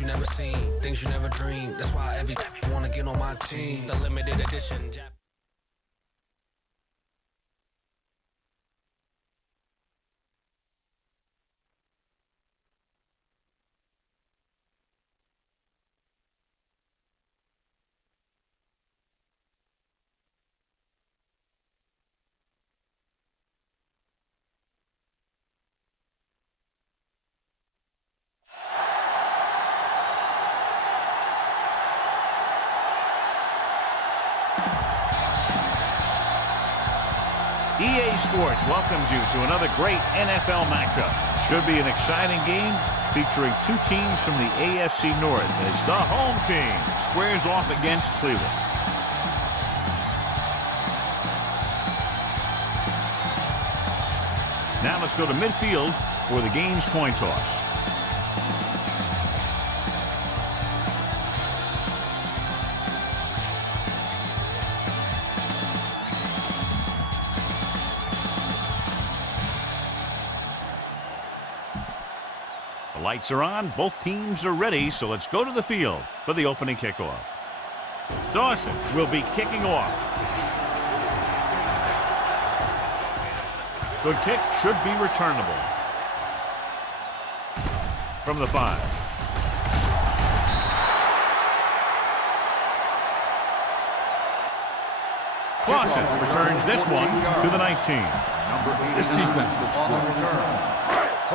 you never seen, things you never dreamed. That's why every wanna get on my team. The limited edition. EA Sports welcomes you to another great NFL matchup. Should be an exciting game featuring two teams from the AFC North as the home team squares off against Cleveland. Now let's go to midfield for the game's coin toss. The lights are on, both teams are ready, so let's go to the field for the opening kickoff. Dawson will be kicking off. Good kick, should be returnable. From the 5. Clausen returns this one to the 19. This defense on the return.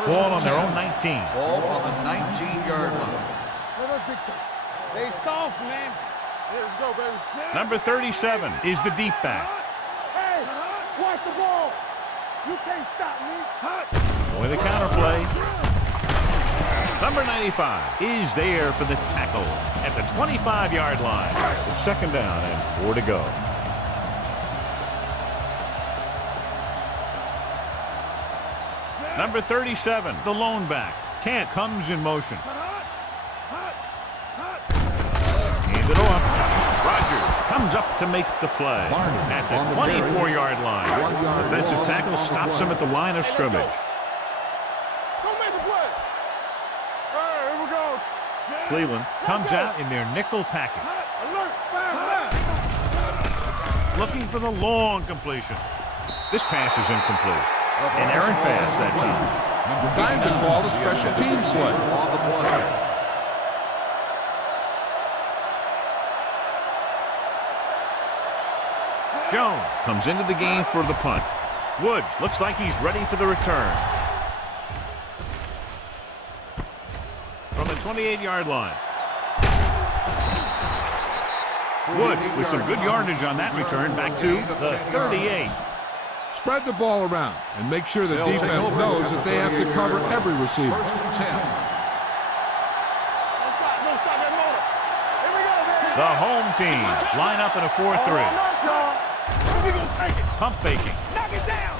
Ball on their own 19. Ball on the 19-yard line. They soft, man. Let's go, baby. Number 37 is the deep back. Hey, watch the ball. You can't stop me. With a counter play. Number 95 is there for the tackle at the 25-yard line. It's second down and 4 to go. Number 37, the lone back. Kent comes in motion. Hand it off. Rogers comes up to make the play at the 24-yard line. Defensive tackle stops him at the line of scrimmage. Don't make the play. All right, here we go. Cleveland comes out in their nickel package. Alert, fast. Looking for the long completion. This pass is incomplete. An errant pass that time. Number 9 been called a special team slip on the play. Jones comes into the game for the punt. Woods looks like he's ready for the return. From the 28-yard line. Woods with some good yardage on that return back to the 38. Spread the ball around and make sure the defense knows that they have to cover every receiver. First and 10. The home team line up in a 4-3. Pump faking.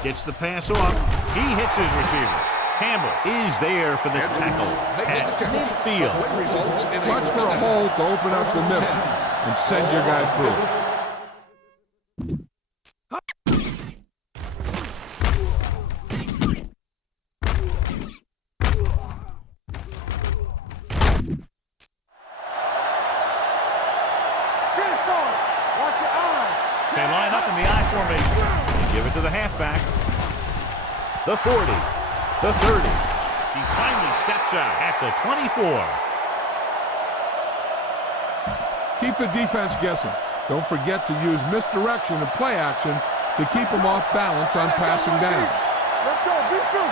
Gets the pass off. He hits his receiver. Campbell is there for the tackle at midfield. Watch for a hole to open up the middle and send your guy through. They line up in the I formation. They give it to the halfback. The 40. The 30. He finally steps out at the 24. Keep the defense guessing. Don't forget to use misdirection and play action to keep them off balance on passing down. Let's go, beat through.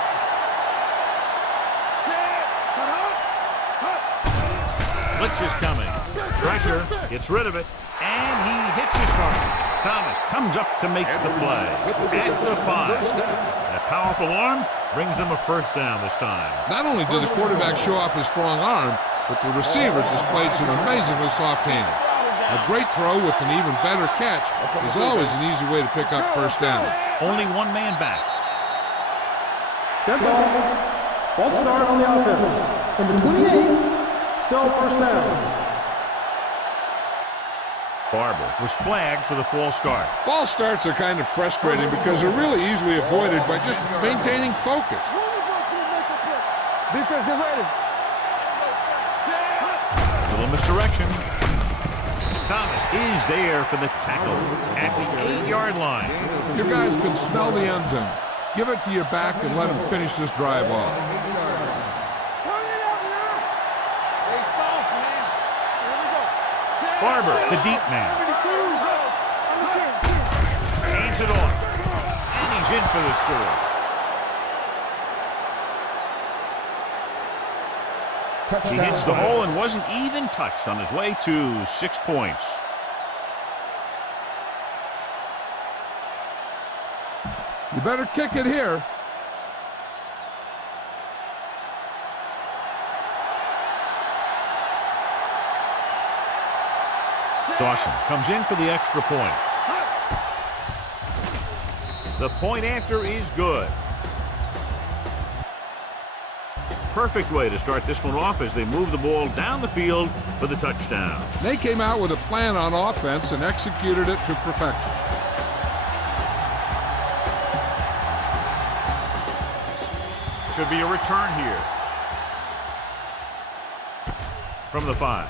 Blitz is coming. Pressure. Gets rid of it. And he hits his target. Thomas comes up to make the play at the 5. That powerful arm brings them a first down this time. Not only did the quarterback show off his strong arm, but the receiver displayed some amazingly soft handling. A great throw with an even better catch is always an easy way to pick up first down. Only one man back. Dead ball. False start on the offense. Number 28, still first down. Barber was flagged for the false start. False starts are kind of frustrating because they're really easily avoided by just maintaining focus. Defense, get ready. Little misdirection. Thomas is there for the tackle at the 8-yard line. Your guys can smell the end zone. Give it to your back and let him finish this drive off. Turn it up now. Stay soft, man. Here we go. Barber, the deep man. Hands it off. And he's in for the score. He hits the hole and wasn't even touched on his way to 6 points. You better kick it here. Dawson comes in for the extra point. The point after is good. Perfect way to start this one off as they move the ball down the field for the touchdown. They came out with a plan on offense and executed it to perfection. Should be a return here. From the 5.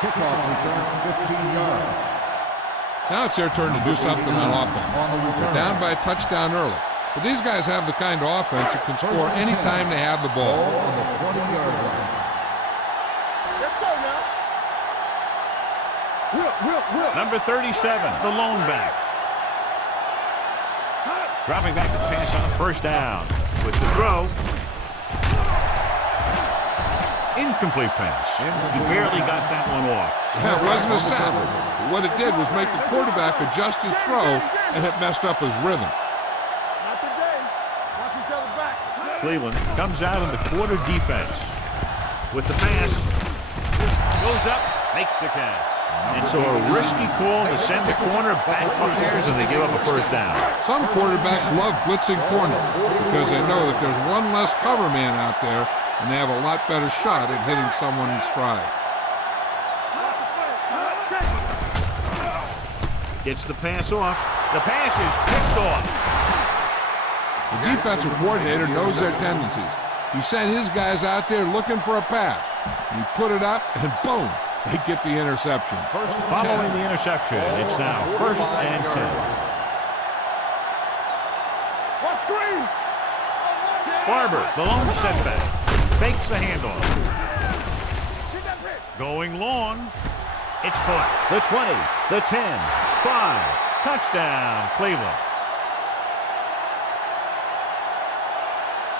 Kickoff return, 15 yards. Now it's their turn to do something on offense. They're down by a touchdown early. But these guys have the kind of offense that can score anytime they have the ball. On the 20-yard line. Let's go now. Will. Number 37, the lone back. Dropping back to pass on first down. With the throw. Incomplete pass. He barely got that one off. Yeah, it wasn't a sack. What it did was make the quarterback adjust his throw, and it messed up his rhythm. Not today. Watch each other back. Cleveland comes out in the quarter defense. With the pass. Goes up, makes the catch. And so a risky call to send the corner back upstairs, and they give up a first down. Some quarterbacks love blitzing corners because they know that there's one less cover man out there, and they have a lot better shot at hitting someone in stride. Gets the pass off. The pass is picked off. The defensive coordinator knows their tendencies. He sent his guys out there looking for a pass. He put it up, and boom, they get the interception. Following the interception, it's now 1st and 10. What screen? Barber, the lone setback. Fakes the handoff. Going long. It's caught. The 20, the 10, 5. Touchdown, Cleveland.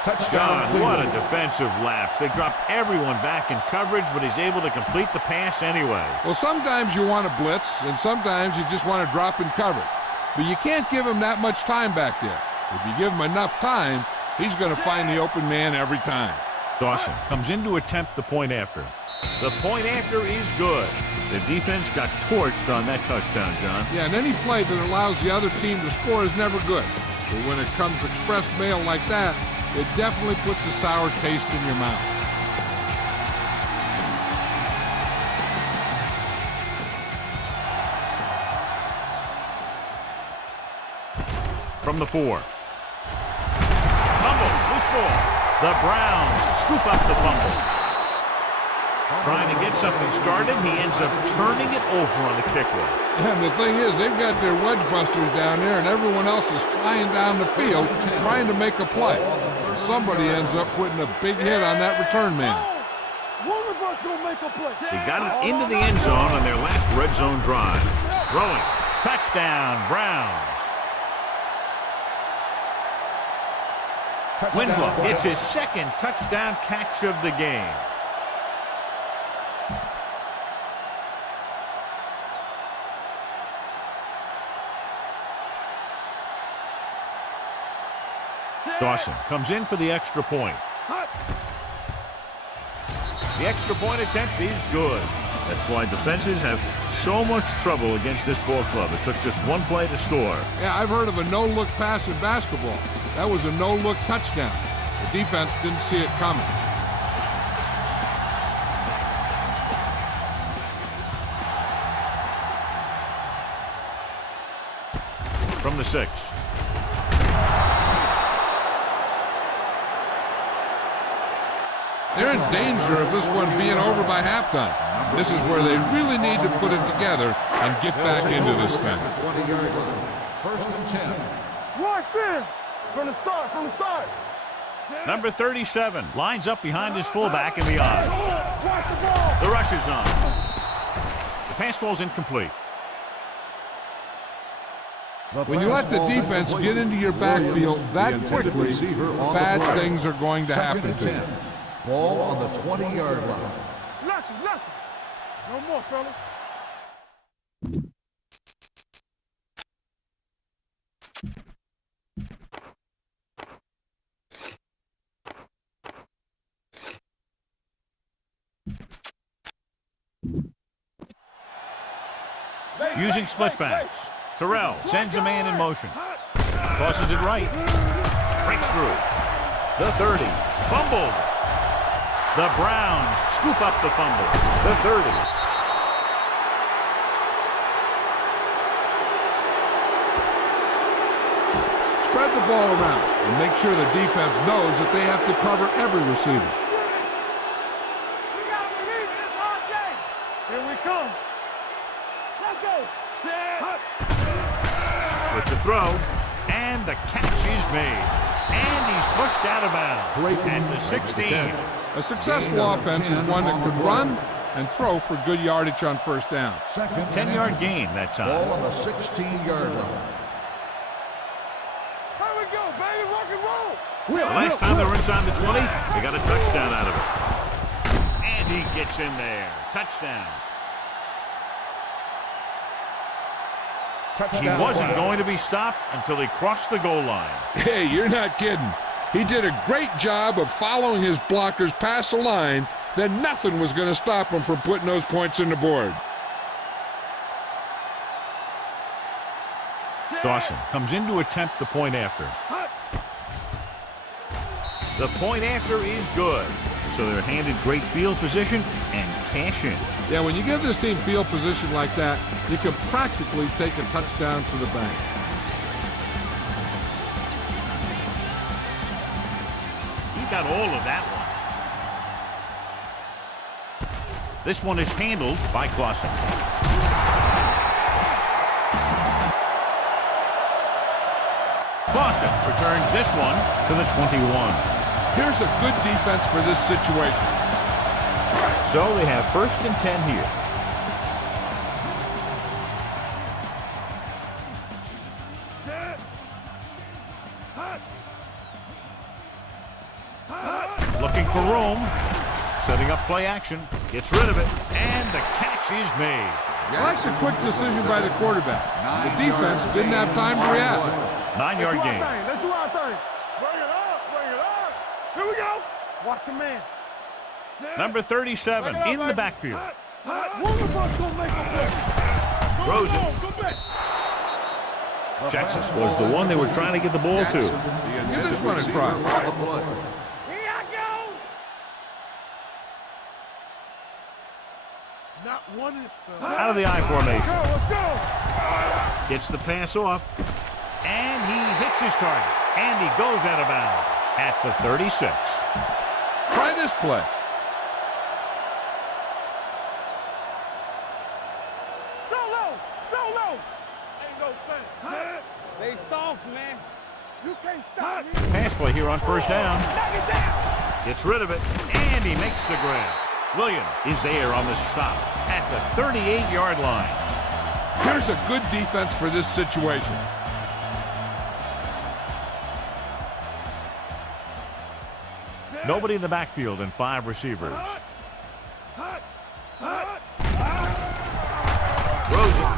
Touchdown. What a defensive lapse. They dropped everyone back in coverage, but he's able to complete the pass anyway. Well, sometimes you want to blitz, and sometimes you just want to drop in coverage. But you can't give him that much time back there. If you give him enough time, he's going to find the open man every time. Dawson comes in to attempt the point after. The point after is good. The defense got torched on that touchdown, John. Yeah, and any play that allows the other team to score is never good. But when it comes express mail like that, it definitely puts a sour taste in your mouth. From the 4. Fumble, loose ball. The Browns scoop up the fumble. Trying to get something started, he ends up turning it over on the kickoff. And the thing is, they've got their wedge busters down there, and everyone else is flying down the field trying to make a play. And somebody ends up putting a big hit on that return man. One of us gonna make a play. They got it into the end zone on their last red zone drive. Throwing. Touchdown, Browns. Winslow gets his second touchdown catch of the game. Dawson comes in for the extra point. The extra point attempt is good. That's why defenses have so much trouble against this ball club. It took just one play to score. Yeah, I've heard of a no-look pass in basketball. That was a no-look touchdown. The defense didn't see it coming. From the 6. They're in danger of this one being over by halftime. This is where they really need to put it together and get back into this thing. 20-yard line. First and 10. Watch in. From the start, from the start. Number 37 lines up behind his fullback in the I. Watch the ball. The rush is on. The pass ball's incomplete. When you let the defense get into your backfield that quickly, bad things are going to happen to you. Ball on the 20-yard line. Lucky. No more, fellas. Using split backs. Terrell sends a man in motion. Tosses it right. Breaks through. The 30. Fumbled. The Browns scoop up the fumble. The 30. Spread the ball around and make sure the defense knows that they have to cover every receiver. We gotta believe in this hard game. Here we come. Let's go. With the throw. And the catch is made. And he's pushed out of bounds. At the 16. A successful offense is one that could run and throw for good yardage on first down. 10-yard gain that time. Ball on the 16-yard line. Here we go, baby. Rock and roll. The last time they were inside the 20, they got a touchdown out of it. And he gets in there. Touchdown. He wasn't going to be stopped until he crossed the goal line. Hey, you're not kidding. He did a great job of following his blockers past the line. Then nothing was going to stop him from putting those points in the board. Dawson comes in to attempt the point after. The point after is good. So they're handed great field position and cash in. Yeah, when you give this team field position like that, you can practically take a touchdown to the bank. He got all of that one. This one is handled by Clausen. Clausen returns this one to the 21. Here's a good defense for this situation. So they have first and 10 here. Looking for room. Setting up play action. Gets rid of it. And the catch is made. That's a quick decision by the quarterback. The defense didn't have time to react. 9-yard gain. Let's do our thing. Bring it up. Here we go. Watch a man. Number 37 in the backfield. One of us gonna make a play. Throws it. Go back. Jackson was the one they were trying to get the ball to. Give this one a try. Here I go. Not one inch. Out of the I formation. Let's go. Gets the pass off. And he hits his target. And he goes out of bounds at the 36. Try this play. Solo. Ain't no thing. They soft, man. You can't stop me. Pass play here on first down. Knock it down. Gets rid of it. And he makes the grab. Williams is there on the stop at the 38-yard line. Here's a good defense for this situation. Nobody in the backfield and 5 receivers. Throws it.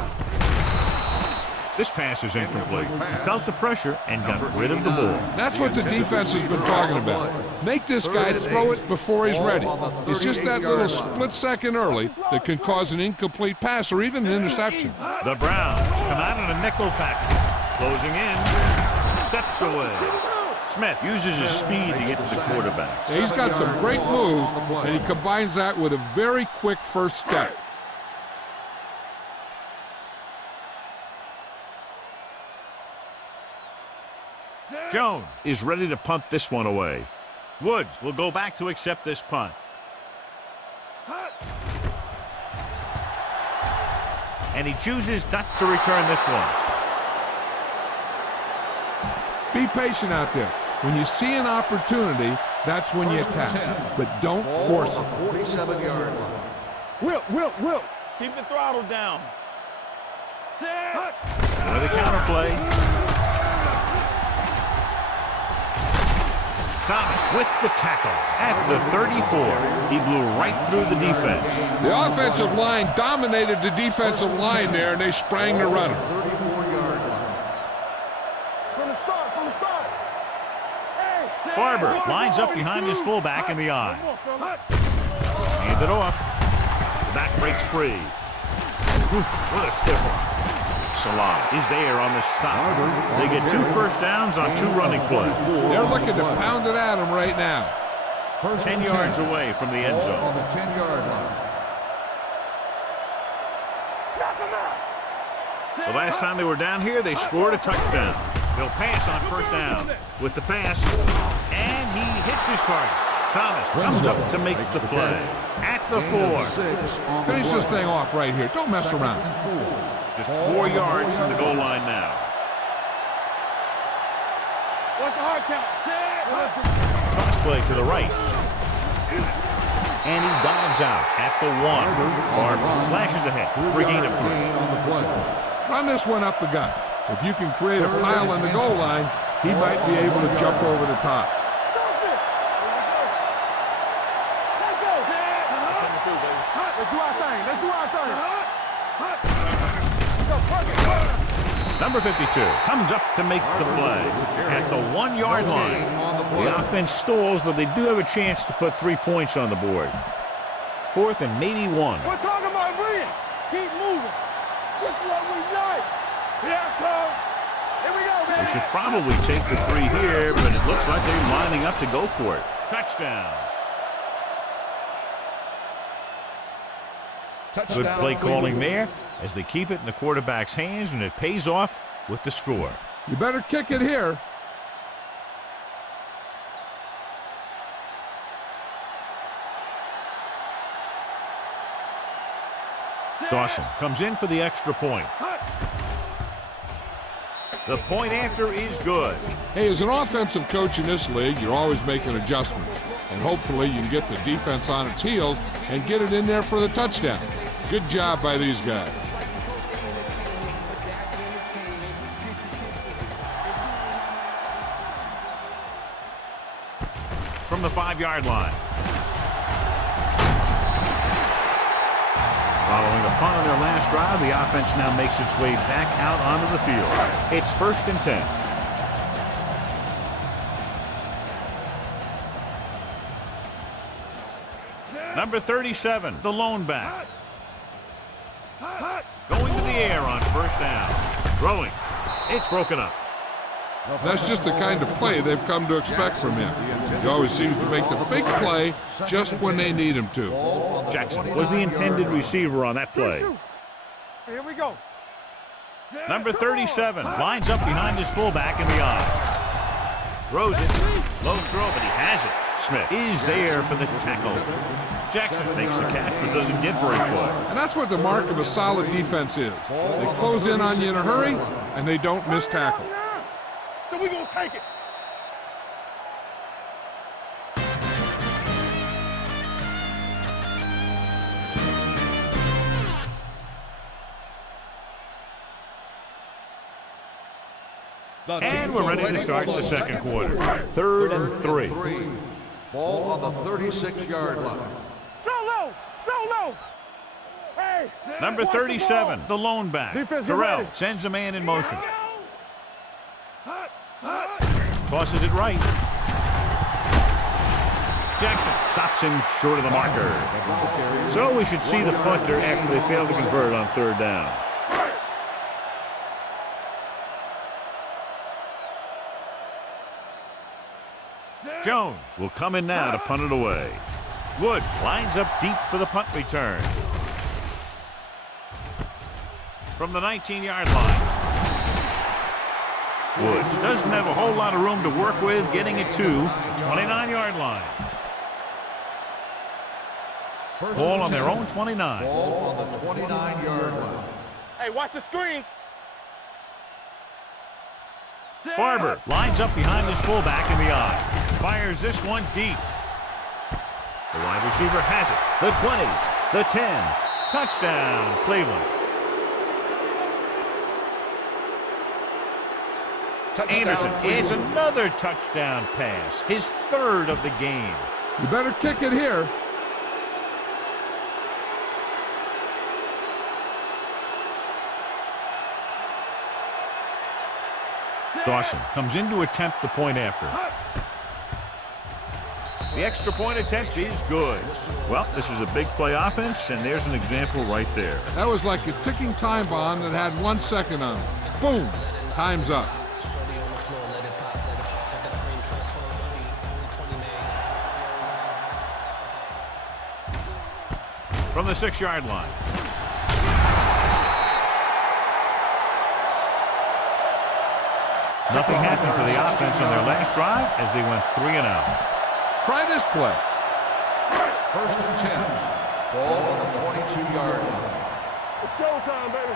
This pass is incomplete. He felt the pressure and got rid of the ball. That's what the defense has been talking about. Make this guy throw it before he's ready. It's just that little split second early that can cause an incomplete pass or even an interception. The Browns come out in a nickel package. Closing in. Steps away. Smith uses his speed to get to the quarterback. Yeah, he's got some great moves, and he combines that with a very quick first step. Jones is ready to punt this one away. Woods will go back to accept this punt. And he chooses not to return this one. Be patient out there. When you see an opportunity, that's when you attack. But don't force it. 47-yard line. Will. Keep the throttle down. With a counter play. Thomas with the tackle at the 34. He blew right through the defense. The offensive line dominated the defensive line there, and they sprang to run him. 34-yard line. From the start. Hey, Barber lines up behind his fullback in the eye. Hand it off. The back breaks free. What a stiff one. Salah is there on the stop. They get 2 first downs on 2 running plays. They're looking to pound it at him right now. 10 yards away from the end On zone. the 10-yard line. The last time they were down here, they scored a touchdown. They'll pass on first down with the pass, and he hits his target. Thomas comes up to make the play at the 4. Finish this thing off right here. Don't mess around. Just 4 yards from the goal line now. what's the hard count? Cross play to the right. And he dives out at the 1. Barber slashes ahead for a gain of 3. On the play. Run this one up the gut. If you can create a pile on the goal line, he might be able to jump over the top. Let's do our thing. Number 52 comes up to make the play at the 1-yard line. The offense stalls, but they do have a chance to put 3 points on the board. 4th and maybe 1. We're talking about brilliant. Keep moving. This is what we like. Here it comes. Here we go, They baby. should probably take the 3 here, but it looks like they're lining up to go for it. Touchdown. Good play calling there as they keep it in the quarterback's hands, and it pays off with the score. You better kick it here. Dawson comes in for the extra point. The point after is good. Hey, as an offensive coach in this league, you're always making adjustments. And hopefully you can get the defense on its heels and get it in there for the touchdown. Good job by these guys. From the 5-yard line. Following a punt on their last drive, the offense now makes its way back out onto the field. It's 1st and 10. Number 37, the lone back. Going to the air on first down. Throwing. It's broken up. That's just the kind of play they've come to expect from him. He always seems to make the big play just when they need him to. Jackson was the intended receiver on that play. Here we go. Number 37 lines up behind his fullback in the eye. Throws it. Low throw, but he has it. Smith is there for the tackle. Jackson makes the catch, but doesn't get very far. And that's what the mark of a solid defense is. They close in on you in a hurry, and they don't miss tackle. So we're going to take it. And we're ready to start the second quarter. 3rd and 3. Ball on the 36-yard line. So low. Hey. Number 37, the lone back. Defense, get Terrell ready. sends a man in motion. Tosses it right. Jackson stops him short of the marker. So we should see the punter after they fail to convert on 3rd down. Jones will come in now to punt it away. Woods lines up deep for the punt return. From the 19-yard line. Woods doesn't have a whole lot of room to work with, getting it to 29-yard line. Ball on their own 29. Ball on the 29-yard line. Hey, watch the screen. Barber lines up behind his fullback in the eye. Fires this one deep. The wide receiver has it. The 20, the 10. Touchdown, Cleveland. Anderson adds another touchdown pass, his third of the game. You better kick it here. Dawson comes in to attempt the point after. The extra point attempt is good. Well, this is a big play offense, and there's an example right there. That was like a ticking time bomb that had 1 second on it. Boom, time's up. From the 6-yard line. Nothing happened for the offense on their last drive as they went 3 and out. Try this play. First and 10. Ball on the 22-yard line. It's showtime, baby.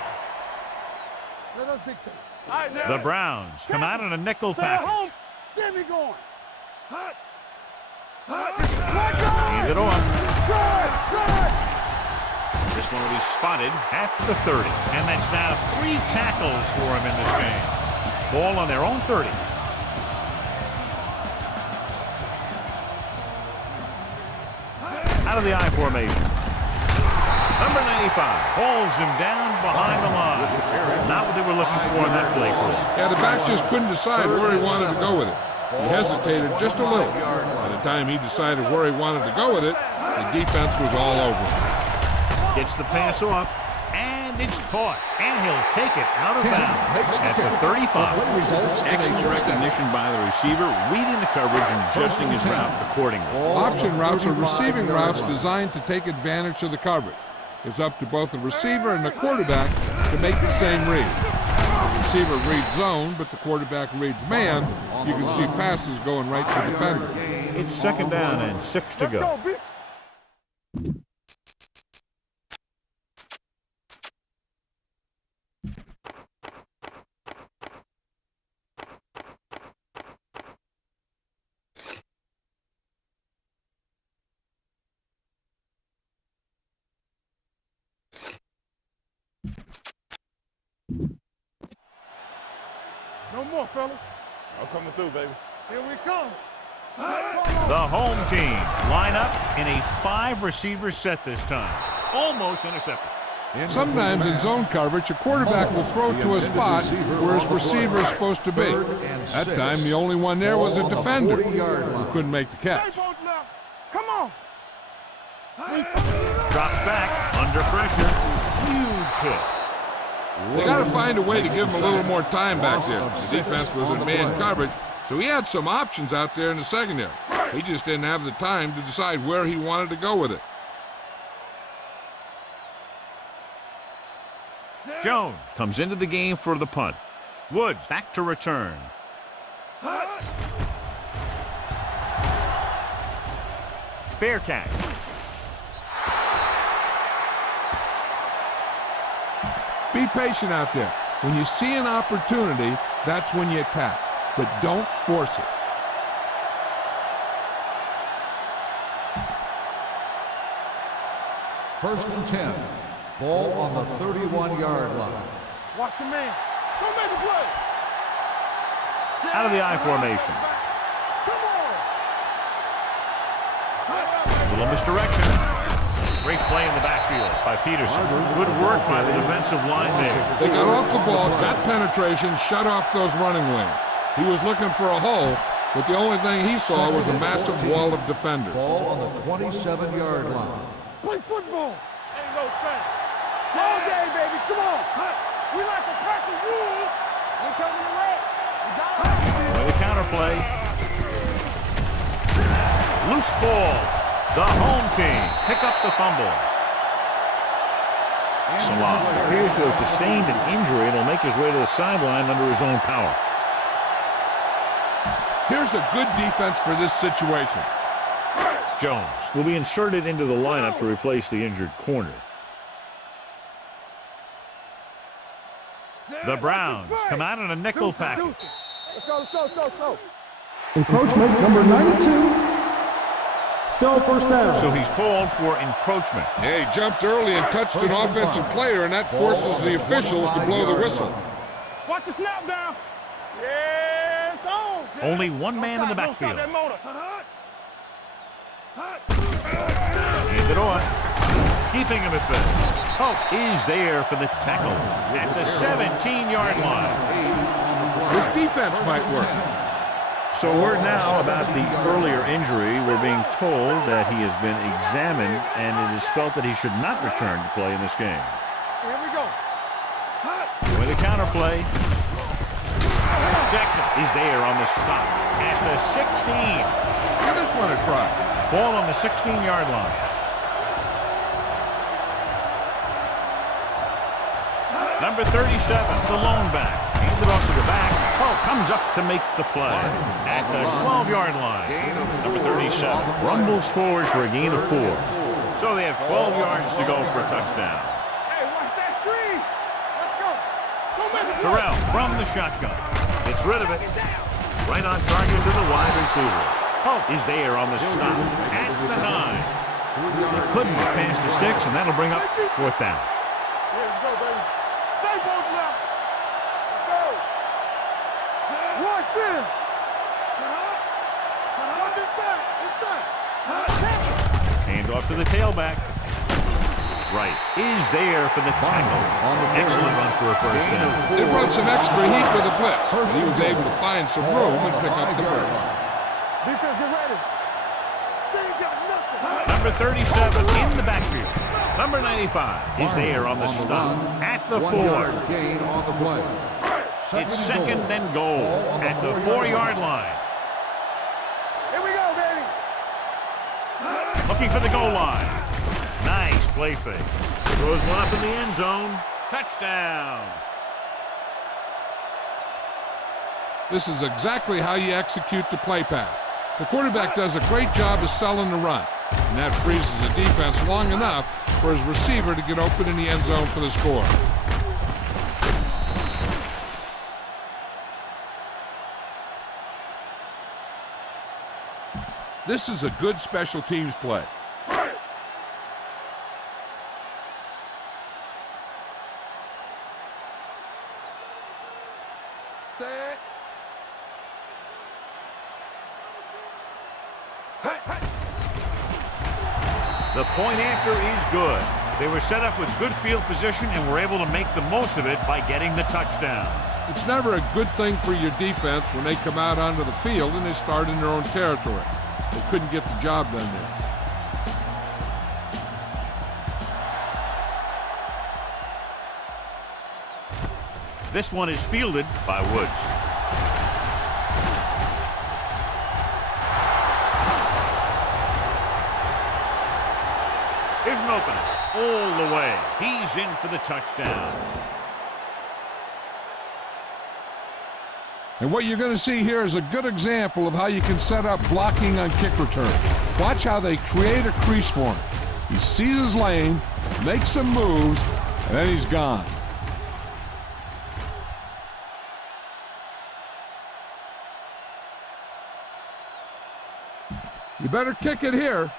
Let us dictate. All right, now. The Browns come out in a nickel package. Get me going. Hand it off. This one will be spotted at the 30. And that's now 3 tackles for him in this game. Ball on their own 30. Out of the I formation. Number 95 holds him down behind the line. Not what they were looking for in that play call. Yeah, the back just couldn't decide where he wanted to go with it. He hesitated just a little. By the time he decided where he wanted to go with it, the defense was all over him. Gets the pass off, and it's caught. And he'll take it out of bounds at the 35. Excellent recognition by the receiver, reading the coverage and adjusting his route accordingly. Option routes are receiving routes designed to take advantage of the coverage. It's up to both the receiver and the quarterback to make the same read. The receiver reads zone, but the quarterback reads man. You can see passes going right to the defender. It's 2nd down and 6 to go. No more, fellas. I'm coming through, baby. Here we come. The home team line up in a 5-receiver set this time. Almost intercepted. Sometimes in zone coverage, a quarterback will throw to a spot where his receiver is supposed to be. That time, the only one there was a defender who couldn't make the catch. Come on. Drops back under pressure. Huge hit. They got to find a way to give him a little more time back there. The defense was in man coverage, so he had some options out there in the secondary. He just didn't have the time to decide where he wanted to go with it. Jones comes into the game for the punt. Woods back to return. Fair catch. Be patient out there. When you see an opportunity, that's when you attack. But don't force it. First and 10. Ball on the 31-yard line. Watch your man. Don't make a play. Out of the I formation. Come on. A little misdirection. Great play in the backfield by Peterson. Good work by the defensive line there. They got off the ball, got penetration, shut off those running lanes. He was looking for a hole, but the only thing he saw was a massive wall of defenders. Ball on the 27-yard line. Play football. Ain't no thing. All day, baby. Come on. We like to pack the wolves. We coming away. The counterplay. Loose ball. The home team pick up the fumble. Salah appears to have sustained an injury and will make his way to the sideline under his own power. Here's a good defense for this situation. Jones will be inserted into the lineup to replace the injured corner. The Browns come out in a nickel package. Let's go, let's go, let's go, let's go. Encroachment number 92. Still first down. So he's called for encroachment. Yeah, he jumped early and touched an offensive player, and that forces the officials to blow the whistle. Watch the snap down. Yeah, it's on. Only one man in the backfield. Hand it off. Keeping him at bay. Hope is there for the tackle at the 17-yard line. This defense might work. So word now about the earlier injury. We're being told that he has been examined and it is felt that he should not return to play in this game. Here we go. With the counter play. Jackson is there on the stop at the 16. Give this one a try. Ball on the 16-yard line. Number 37, the lone back. Handed off to the back. Comes up to make the play at the 12-yard line. Number 37 rumbles forward for a gain of 4. So they have 12 yards to go for a touchdown. Hey, watch that screen. Let's go. Don't make it. Terrell from the shotgun. Gets rid of it. Right on target to the wide receiver. Is there on the stop at the 9. He couldn't get past the sticks, and that'll bring up 4th down. Here we go, baby. Stay both now. Let's go. Watch him. Watch inside. Hand off to the tailback. Right is there for the tackle. Excellent run for a first down. They brought some extra heat with the blitz. He was able to find some room and pick up the first. Defense, get ready. They ain't got nothing. Number 37 in the backfield. Number 95 is there on the stop at the 4. Gain on the play. It's second and goal at the 4-yard line. Here we go, baby. Looking for the goal line. Nice play fake. Throws one up in the end zone. Touchdown. This is exactly how you execute the play pass. The quarterback does a great job of selling the run, and that freezes the defense long enough for his receiver to get open in the end zone for the score. This is a good special teams play. Set. The point after is good. They were set up with good field position and were able to make the most of it by getting the touchdown. It's never a good thing for your defense when they come out onto the field and they start in their own territory. They couldn't get the job done there. This one is fielded by Woods. Here's an opening all the way. He's in for the touchdown. And what you're going to see here is a good example of how you can set up blocking on kick return. Watch how they create a crease for him. He sees his lane, makes some moves, and then he's gone. You better kick it here.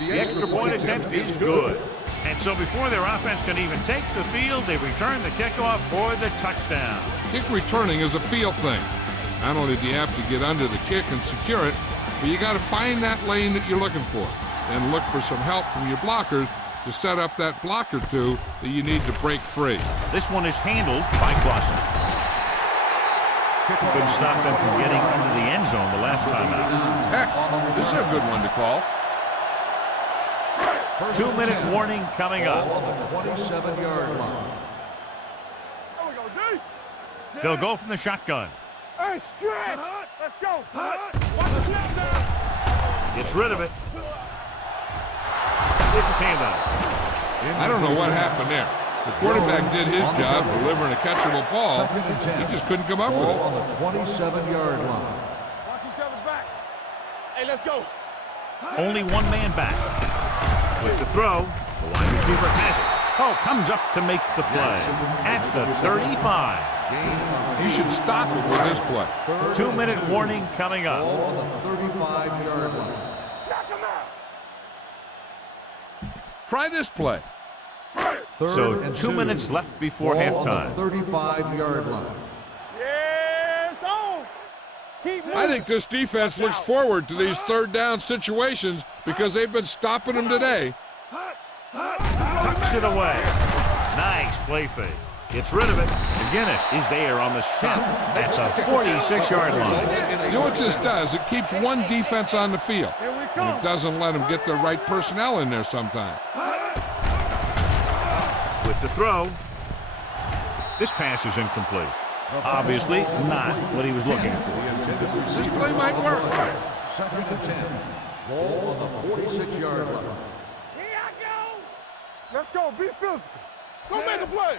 The extra point attempt is good. And so before their offense can even take the field, they return the kickoff for the touchdown. Kick returning is a feel thing. Not only do you have to get under the kick and secure it, but you got to find that lane that you're looking for. And look for some help from your blockers to set up that block or two that you need to break free. This one is handled by Clausen. Couldn't stop them from getting into the end zone the last time out. Heck, this is a good one to call. 2-minute warning coming up. On the 27-yard line. There we go, D. They'll go from the shotgun. Hey, stretch. Let's go. Watch the snap down. Gets rid of it. It's his handout. I don't know what happened there. The quarterback did his job delivering a catchable ball. He just couldn't come up with it. On the 27-yard line. Watch each other back. Hey, let's go. Only one man back. With the throw, the wide receiver has it. Oh, comes up to make the play at the 35. You should stop it with this play. 2-minute warning coming up. Ball on the 35-yard line. Knock him out. Try this play. So and 2 minutes left before halftime. 35-yard line. Yes, on. Keep moving. I think this defense looks forward to these third down situations because they've been stopping them today. Tucks it away. Nice play fake. Gets rid of it. McGinnis is there on the stop at the 46-yard line. You know what this does? It keeps one defense on the field. And it doesn't let them get the right personnel in there sometimes. With the throw, this pass is incomplete. Obviously not what he was looking for. This play might work. 2nd and 10. Ball on the 46-yard line. Here I go. Let's go. Be physical. Go make a play.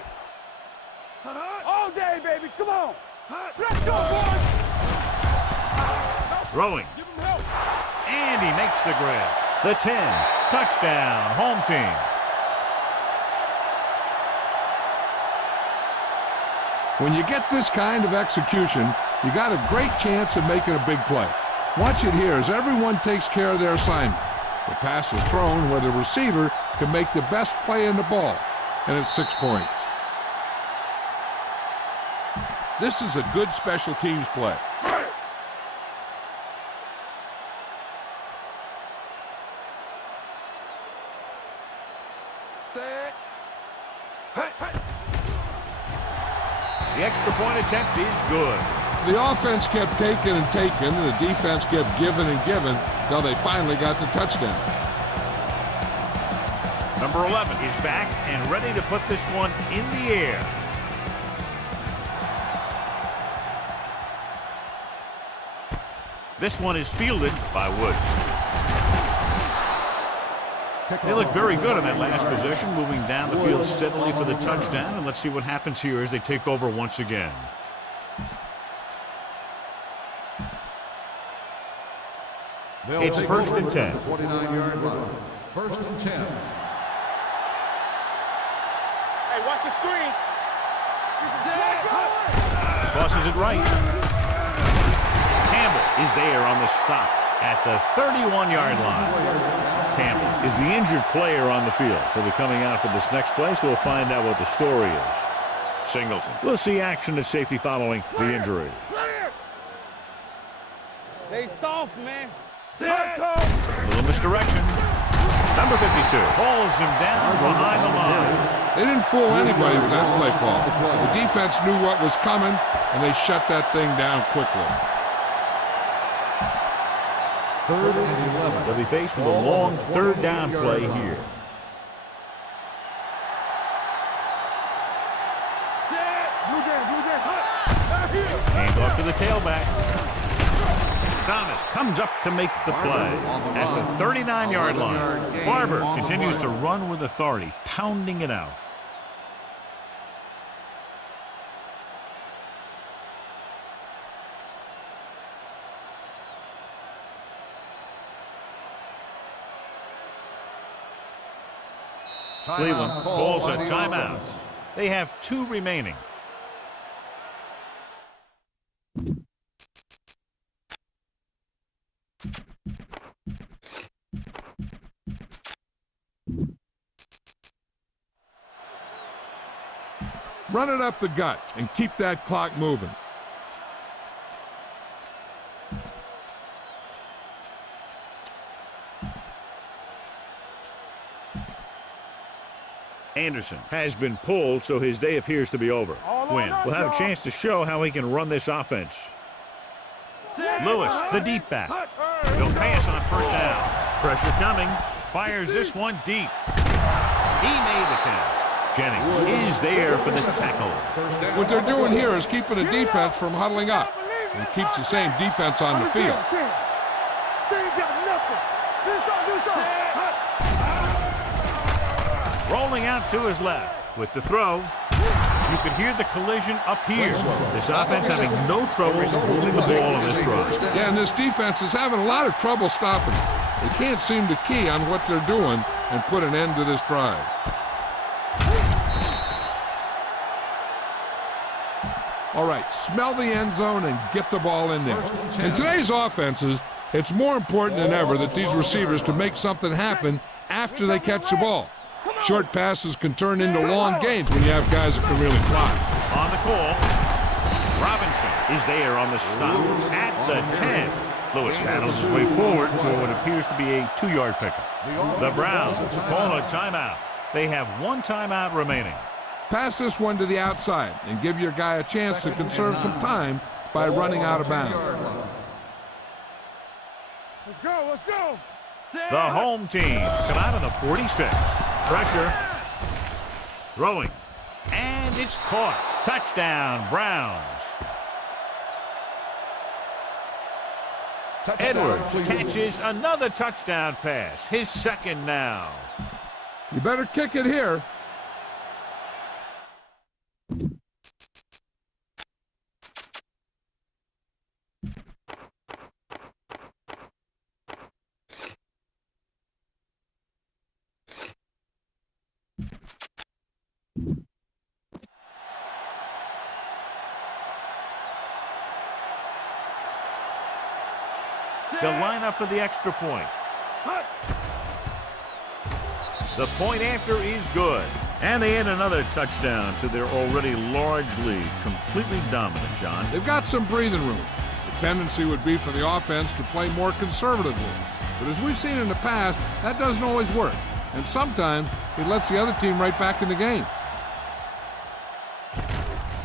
All day, baby. Come on. Let's go, boys. Throwing. Give him help. And he makes the grab. The 10. Touchdown. Home team. When you get this kind of execution, you got a great chance of making a big play. Watch it here as everyone takes care of their assignment. The pass is thrown where the receiver can make the best play in the ball, and it's 6 points. This is a good special teams play. The extra point attempt is good. The offense kept taking and taking, and the defense kept giving and giving until they finally got the touchdown. Number 11 is back and ready to put this one in the air. This one is fielded by Woods. They look very good in that last possession, moving down the field steadily for the touchdown. And let's see what happens here as they take over once again. It's 1st and 10. 29-yard line. 1st and 10. Hey, watch the screen. Tosses it right. Campbell is there on the stop at the 31-yard line. Campbell is the injured player on the field. He'll be coming out for this next play, so we'll find out what the story is. Singleton. We'll see action at safety following the injury. They soft, man. Little misdirection. Number 52 hauls him down behind the line. They didn't fool anybody with that play call. The defense knew what was coming, and they shut that thing down quickly. 3rd and 11. They'll be faced with a long 3rd down play here. Hand off to the tailback. Thomas comes up to make the play at the 39-yard line. Barber continues to run with authority, pounding it out. Cleveland calls a timeout. They have 2 remaining. Run it up the gut and keep that clock moving. Anderson has been pulled, so his day appears to be over. Quinn will have a chance to show how he can run this offense. Lewis, the deep back. He'll pass on 1st down. Pressure coming. Fires this one deep. He made the catch. Jennings is there for the tackle. What they're doing here is keeping the defense from huddling up. And it keeps the same defense on the field. They ain't got nothing. Rolling out to his left with the throw. You could hear the collision up here. This offense having no trouble moving the ball on this drive. Yeah, and this defense is having a lot of trouble stopping it. They can't seem to key on what they're doing and put an end to this drive. All right, smell the end zone and get the ball in there. In today's offenses, it's more important than ever that these receivers to make something happen after they catch the ball. Short passes can turn into long gains when you have guys that can really fly. On the call, Robinson is there on the stop at the 10. Lewis battles his way forward for what appears to be a 2-yard pickup. The Browns call a timeout. They have 1 timeout remaining. Pass this one to the outside and give your guy a chance to conserve some time by running out of bounds. Let's go, let's go. The home team come out on the 46. Pressure. Throwing. And it's caught. Touchdown, Browns. Edwards catches another touchdown pass. His second now. You better kick it here. The lineup for the extra point. The point after is good. And they add another touchdown to their already large lead. Completely dominant, John. They've got some breathing room. The tendency would be for the offense to play more conservatively. But as we've seen in the past, that doesn't always work. And sometimes it lets the other team right back in the game.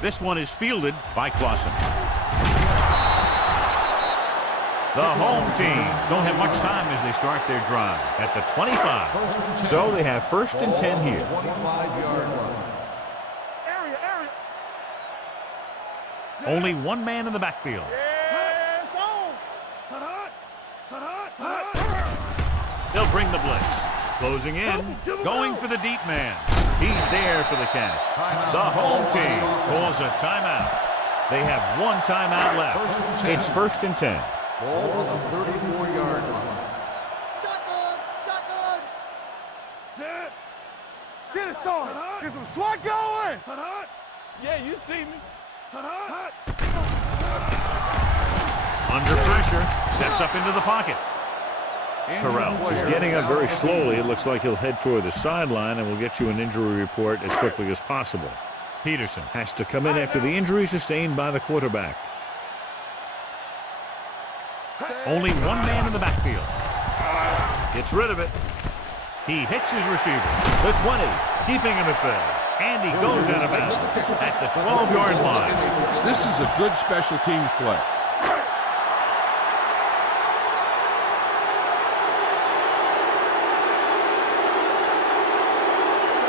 This one is fielded by Clausen. The home team don't have much time as they start their drive at the 25. So they have 1st and 10 here. 25-yard line. Only one man in the backfield. They'll bring the blitz. Closing in, going for the deep man. He's there for the catch. The home team calls a timeout. They have 1 timeout left. It's 1st and 10. Ball on the 34-yard line. Shotgun. Set. Get it started. Get some swat going. Yeah, you see me. Under pressure, steps up into the pocket. Terrell is getting up very slowly. It looks like he'll head toward the sideline, and we'll get you an injury report as quickly as possible. Peterson has to come in after the injury sustained by the quarterback. Only one man in the backfield. Gets rid of it. He hits his receiver. The 20, keeping him at bay. And he goes out of bounds at the 12-yard line. This is a good special teams play.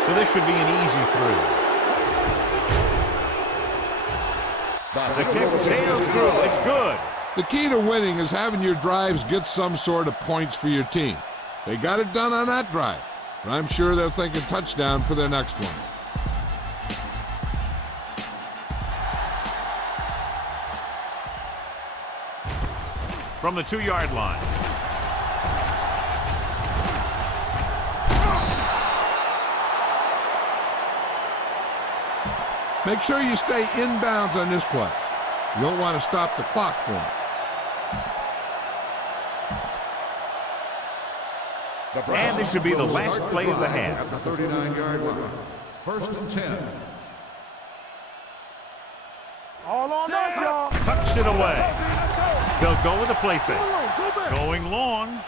So this should be an easy through. The kick sails through. It's good. The key to winning is having your drives get some sort of points for your team. They got it done on that drive, but I'm sure they're thinking touchdown for their next one. From the 2-yard line. Make sure you stay inbounds on this play. You don't want to stop the clock for them. And this should be the last play of the half. At the 39-yard line. 1st and 10. All on us, y'all. Tucks it away. They'll go with a play fake. Going long.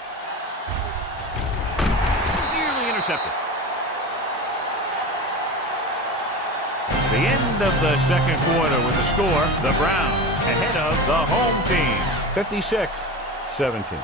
Nearly intercepted. It's the end of the second quarter with the score. The Browns ahead of the home team. 56-17.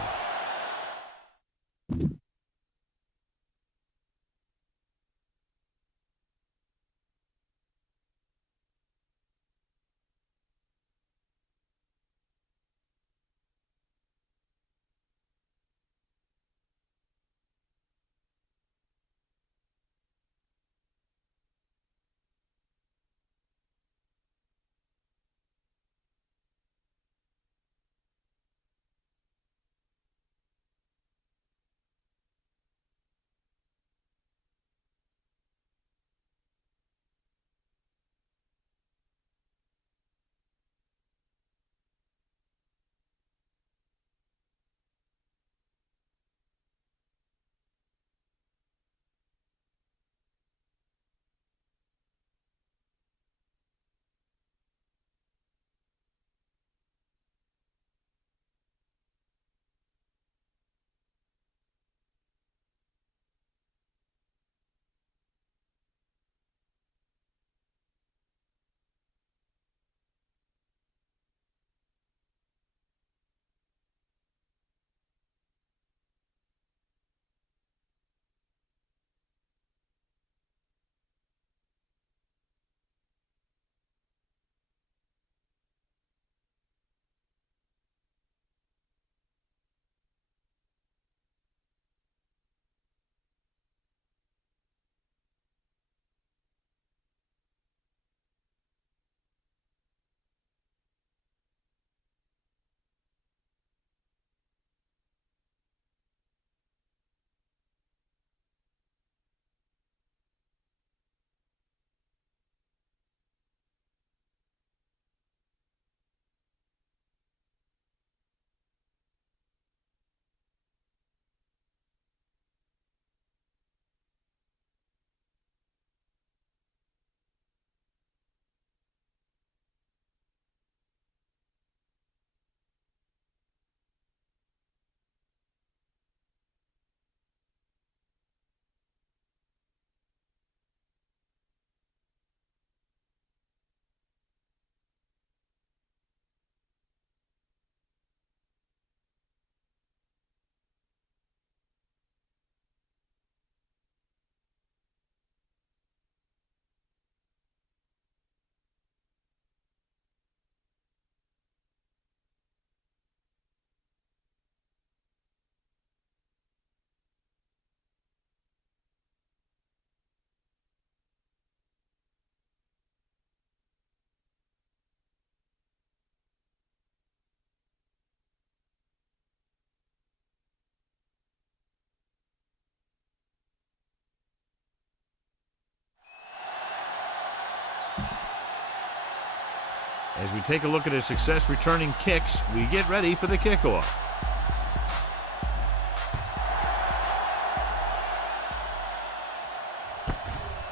As we take a look at his success returning kicks, we get ready for the kickoff.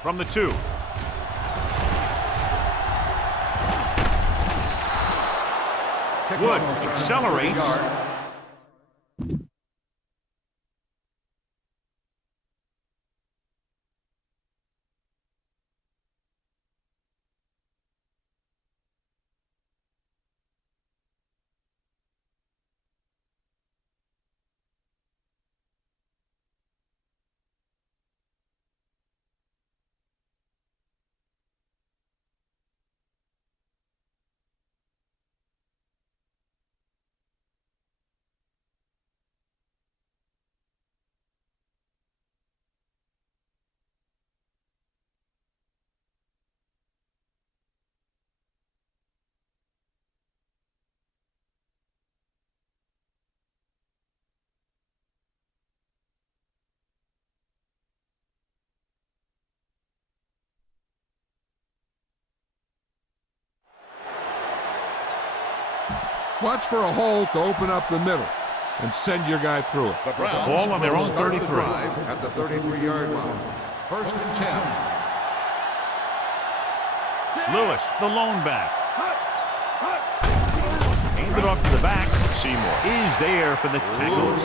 From the 2. Wood accelerates. Watch for a hole to open up the middle and send your guy through it. The Browns Ball on their own start the 33. drive at the 33-yard line. 1st and 10. Lewis, the lone back. Handed off to the back. Seymour is there for the tackle.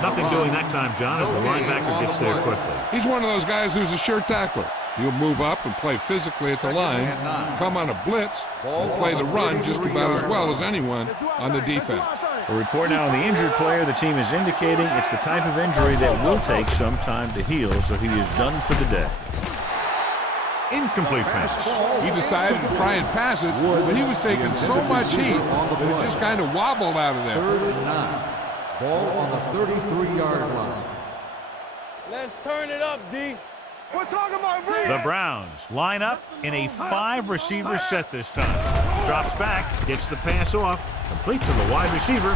Nothing doing that time, John, as the linebacker gets there quickly. He's one of those guys who's a sure tackler. He'll move up and play physically at the line, come on a blitz, and play the run just about as well as anyone on the defense. A report now on the injured player. The team is indicating it's the type of injury that will take some time to heal, so he is done for the day. Incomplete pass. He decided to try and pass it, but he was taking so much heat that it just kind of wobbled out of there. 3rd and 9. Ball on the 33-yard line. Let's turn it up, D. We're talking about read. The Browns line up in a 5-receiver set this time. Drops back, gets the pass off, complete to the wide receiver.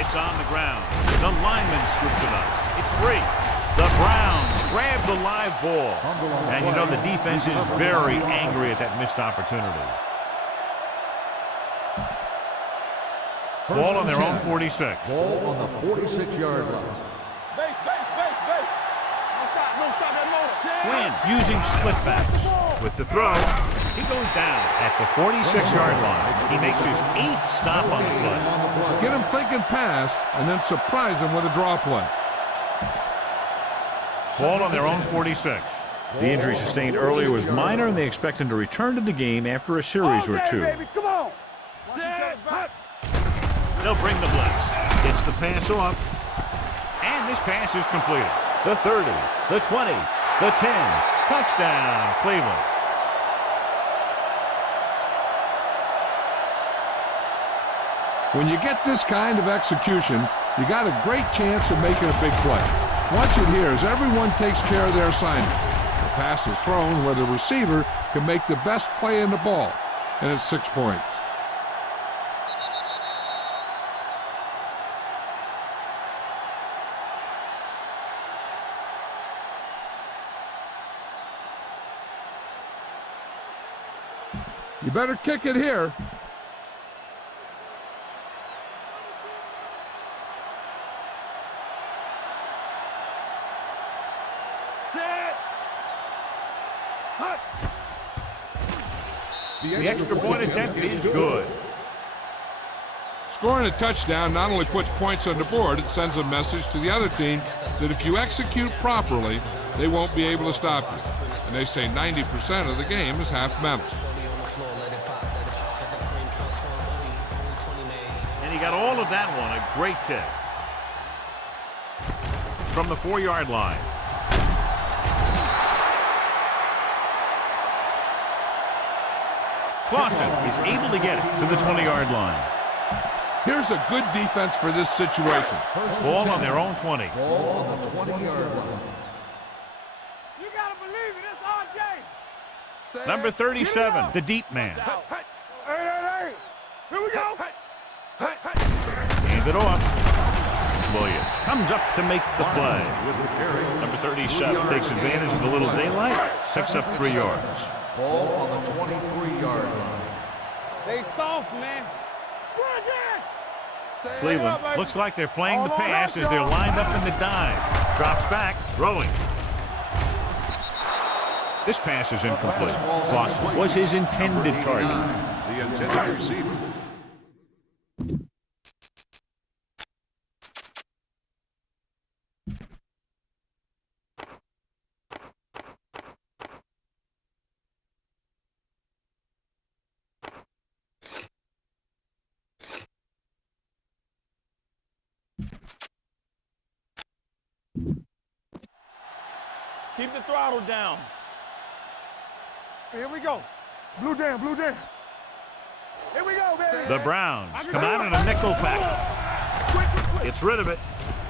It's on the ground. The lineman scoops it up. It's free. The Browns grab the live ball. And you know the defense is very angry at that missed opportunity. Ball on their own 46. Ball on the 46-yard line. Base. No stop that motor. Quinn using split backs. With the throw, he goes down at the 46-yard line. He makes his 8th stop on the play. Get him thinking pass and then surprise him with a draw play. Ball on their own 46. The injury sustained earlier was minor, and they expect him to return to the game after a series or two. Baby, come on. They'll bring the blitz. Gets the pass off. And this pass is completed. The 30, the 20, the 10. Touchdown, Cleveland. When you get this kind of execution, you got a great chance of making a big play. Watch it here as everyone takes care of their assignment. The pass is thrown where the receiver can make the best play in the ball, and it's 6 points. You better kick it here. The extra point attempt is good. Scoring a touchdown not only puts points on the board, it sends a message to the other team that if you execute properly, they won't be able to stop you. And they say 90% of the game is half mental. And he got all of that one, a great kick. From the 4-yard line. Clausen is able to get it to the 20-yard line. Here's a good defense for this situation. Ball on their own 20. Ball on the 20-yard line. You gotta believe it. It's our game. Number 37, the deep man. Hey. Here we go. Hand it off. Williams comes up to make the play. Number 37 takes advantage of a little daylight, picks up 3 yards. Ball on the 23-yard line. Stay soft, man. Cleveland looks like they're playing the pass as they're lined up in the dime. Drops back, throwing. This pass is incomplete. Clausen was his intended target. The intended receiver. Keep the throttle down. Here we go. Blue down, blue down. Here we go, baby. The Browns come out in a nickel package. Gets rid of it.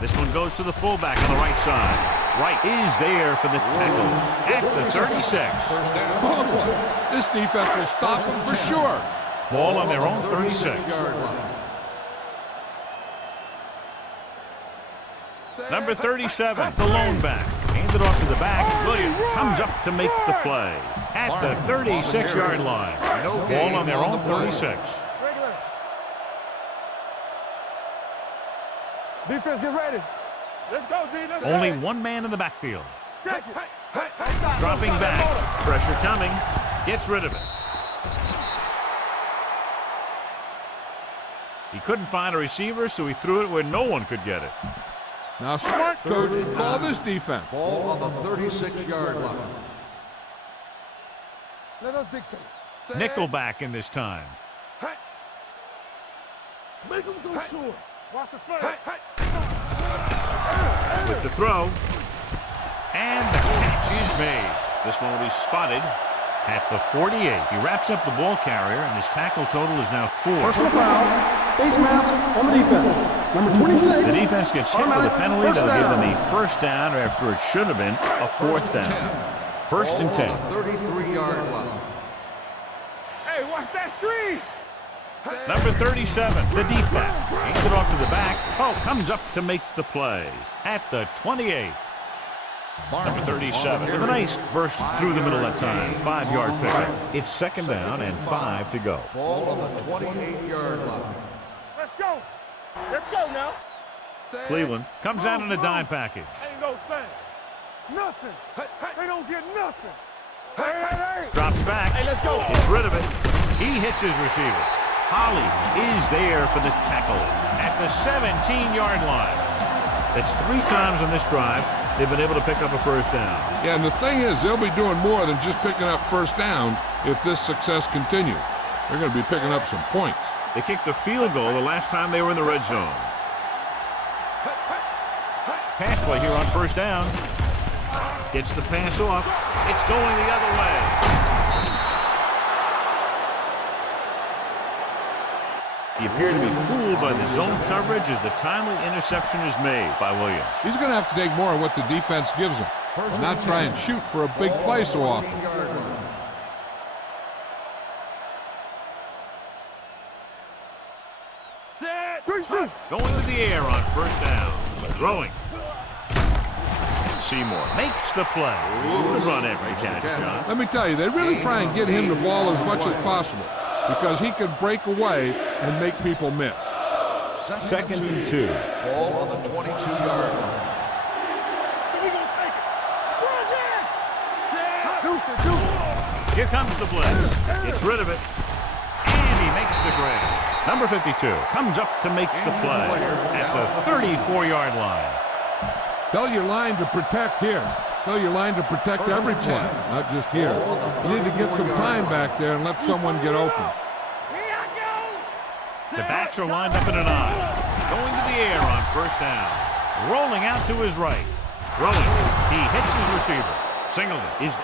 This one goes to the fullback on the right side. Wright is there for the tackle at the 36. This defense will stop them for sure. Ball on their own 36. Number 37, the lone back. Handed off to the back. Williams comes up to make the play at the 36-yard line. Ball on their own 36. Defense, get ready. Let's go, D. Let's Only one man in the backfield. check it. Dropping back. Pressure coming. Gets rid of it. He couldn't find a receiver, so he threw it where no one could get it. Now, smart coach, call this defense. Ball on the 36-yard line. Let us dictate. Nickelback in this time. Make them go short. Watch the flag. With the throw. And the catch is made. This one will be spotted at the 48. He wraps up the ball carrier, and his tackle total is now 4. Personal foul. Face mask on the defense. Number 26. The defense gets hit with a penalty. They'll give them a first down after it should have been a fourth down. First and 10. Ball on the 33-yard line. Hey, watch that screen. Number 37, the deep back. Hands it off to the back. Oh, comes up to make the play at the 28. Number 37 with a nice burst through the middle that time. 5-yard pickup. It's second down and 5 to go. Ball on the 28-yard line. Let's go. Let's go now. Cleveland comes out in a dime package. Ain't no thing. Nothing. They don't get nothing. Hey. Drops back. Hey, let's go. Gets rid of it. He hits his receiver. Holly is there for the tackle at the 17-yard line. That's 3 times on this drive they've been able to pick up a first down. Yeah, and the thing is, they'll be doing more than just picking up first downs if this success continues. They're going to be picking up some points. They kicked a field goal the last time they were in the red zone. Pass play here on first down. Gets the pass off. It's going the other way. He appeared to be fooled by the zone coverage as the timely interception is made by Williams. He's going to have to take more of what the defense gives him and not try and shoot for a big play so often. Going to the air on first down. Throwing. Seymour makes the play. Good run every catch, John. Let me tell you, they really try and get him the ball as much as possible because he can break away and make people miss. Second and 2. Ball on the 22-yard line. Here comes the blitz. Gets rid of it. And he makes the grab. Number 52 comes up to make the play at the 34-yard line. Tell your line to protect here. Tell your line to protect every play, not just here. You need to get some time back there and let someone get open. The backs are lined up in an I. Going to the air on first down. Rolling out to his right. Throwing. He hits his receiver. Singleton is...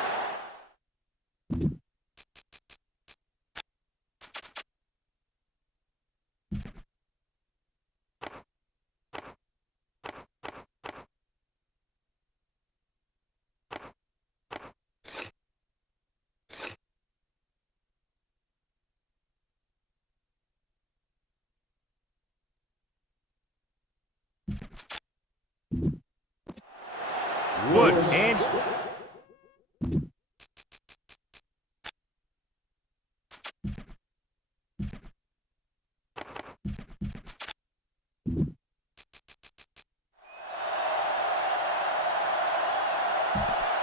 Woods and...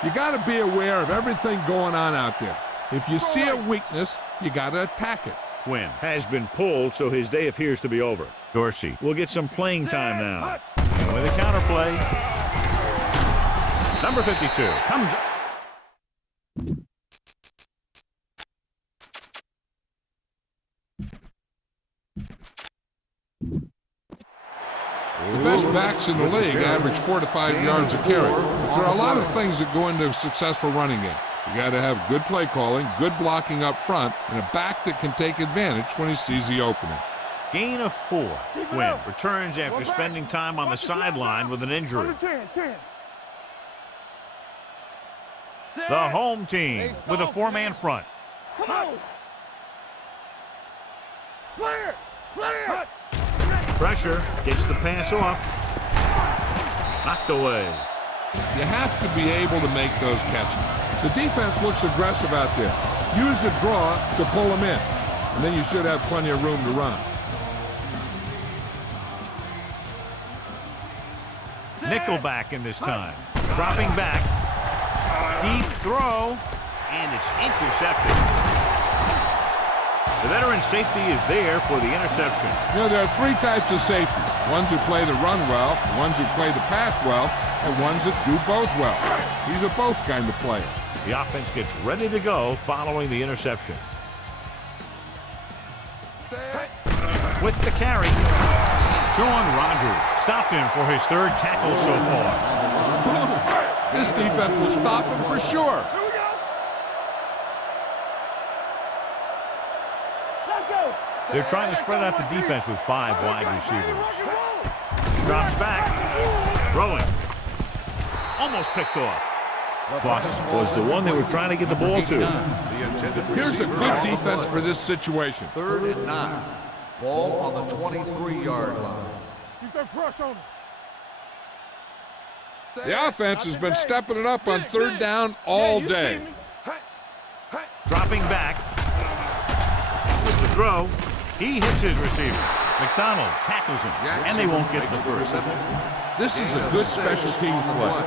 You got to be aware of everything going on out there. If you see a weakness, you got to attack it. Quinn has been pulled, so his day appears to be over. Dorsey will get some playing time now. And with a counterplay, number 52 comes up. The best backs in the league average 4 to 5 yards a carry. But there are a lot of things that go into a successful running game. You got to have good play calling, good blocking up front, and a back that can take advantage when he sees the opening. Gain of 4. Quinn returns after spending time on the sideline with an injury. The home team with a 4-man front. Come on. Play it. Play it. Pressure gets the pass off. Knocked away. You have to be able to make those catches. The defense looks aggressive out there. Use the draw to pull them in, and then you should have plenty of room to run. Nickelback in this time. Dropping back. Deep throw, and it's intercepted. The veteran safety is there for the interception. You know, there are 3 types of safety. Ones who play the run well, ones who play the pass well, and ones that do both well. These are both kind of players. The offense gets ready to go following the interception. With the carry, Sean Rogers stopped him for his 3rd tackle so far. This defense will stop him for sure. They're trying to spread out the defense with 5 wide receivers. Drops back. Throwing. Almost picked off. Plus was the one they were trying to get the ball to. Here's a good defense for this situation. 3rd and 9. Ball on the 23-yard line. Keep that pressure on him. The offense has been stepping it up on 3rd down all day. Dropping back. With the throw, he hits his receiver. McDonald tackles him, and they won't get the first. This is a good special teams play.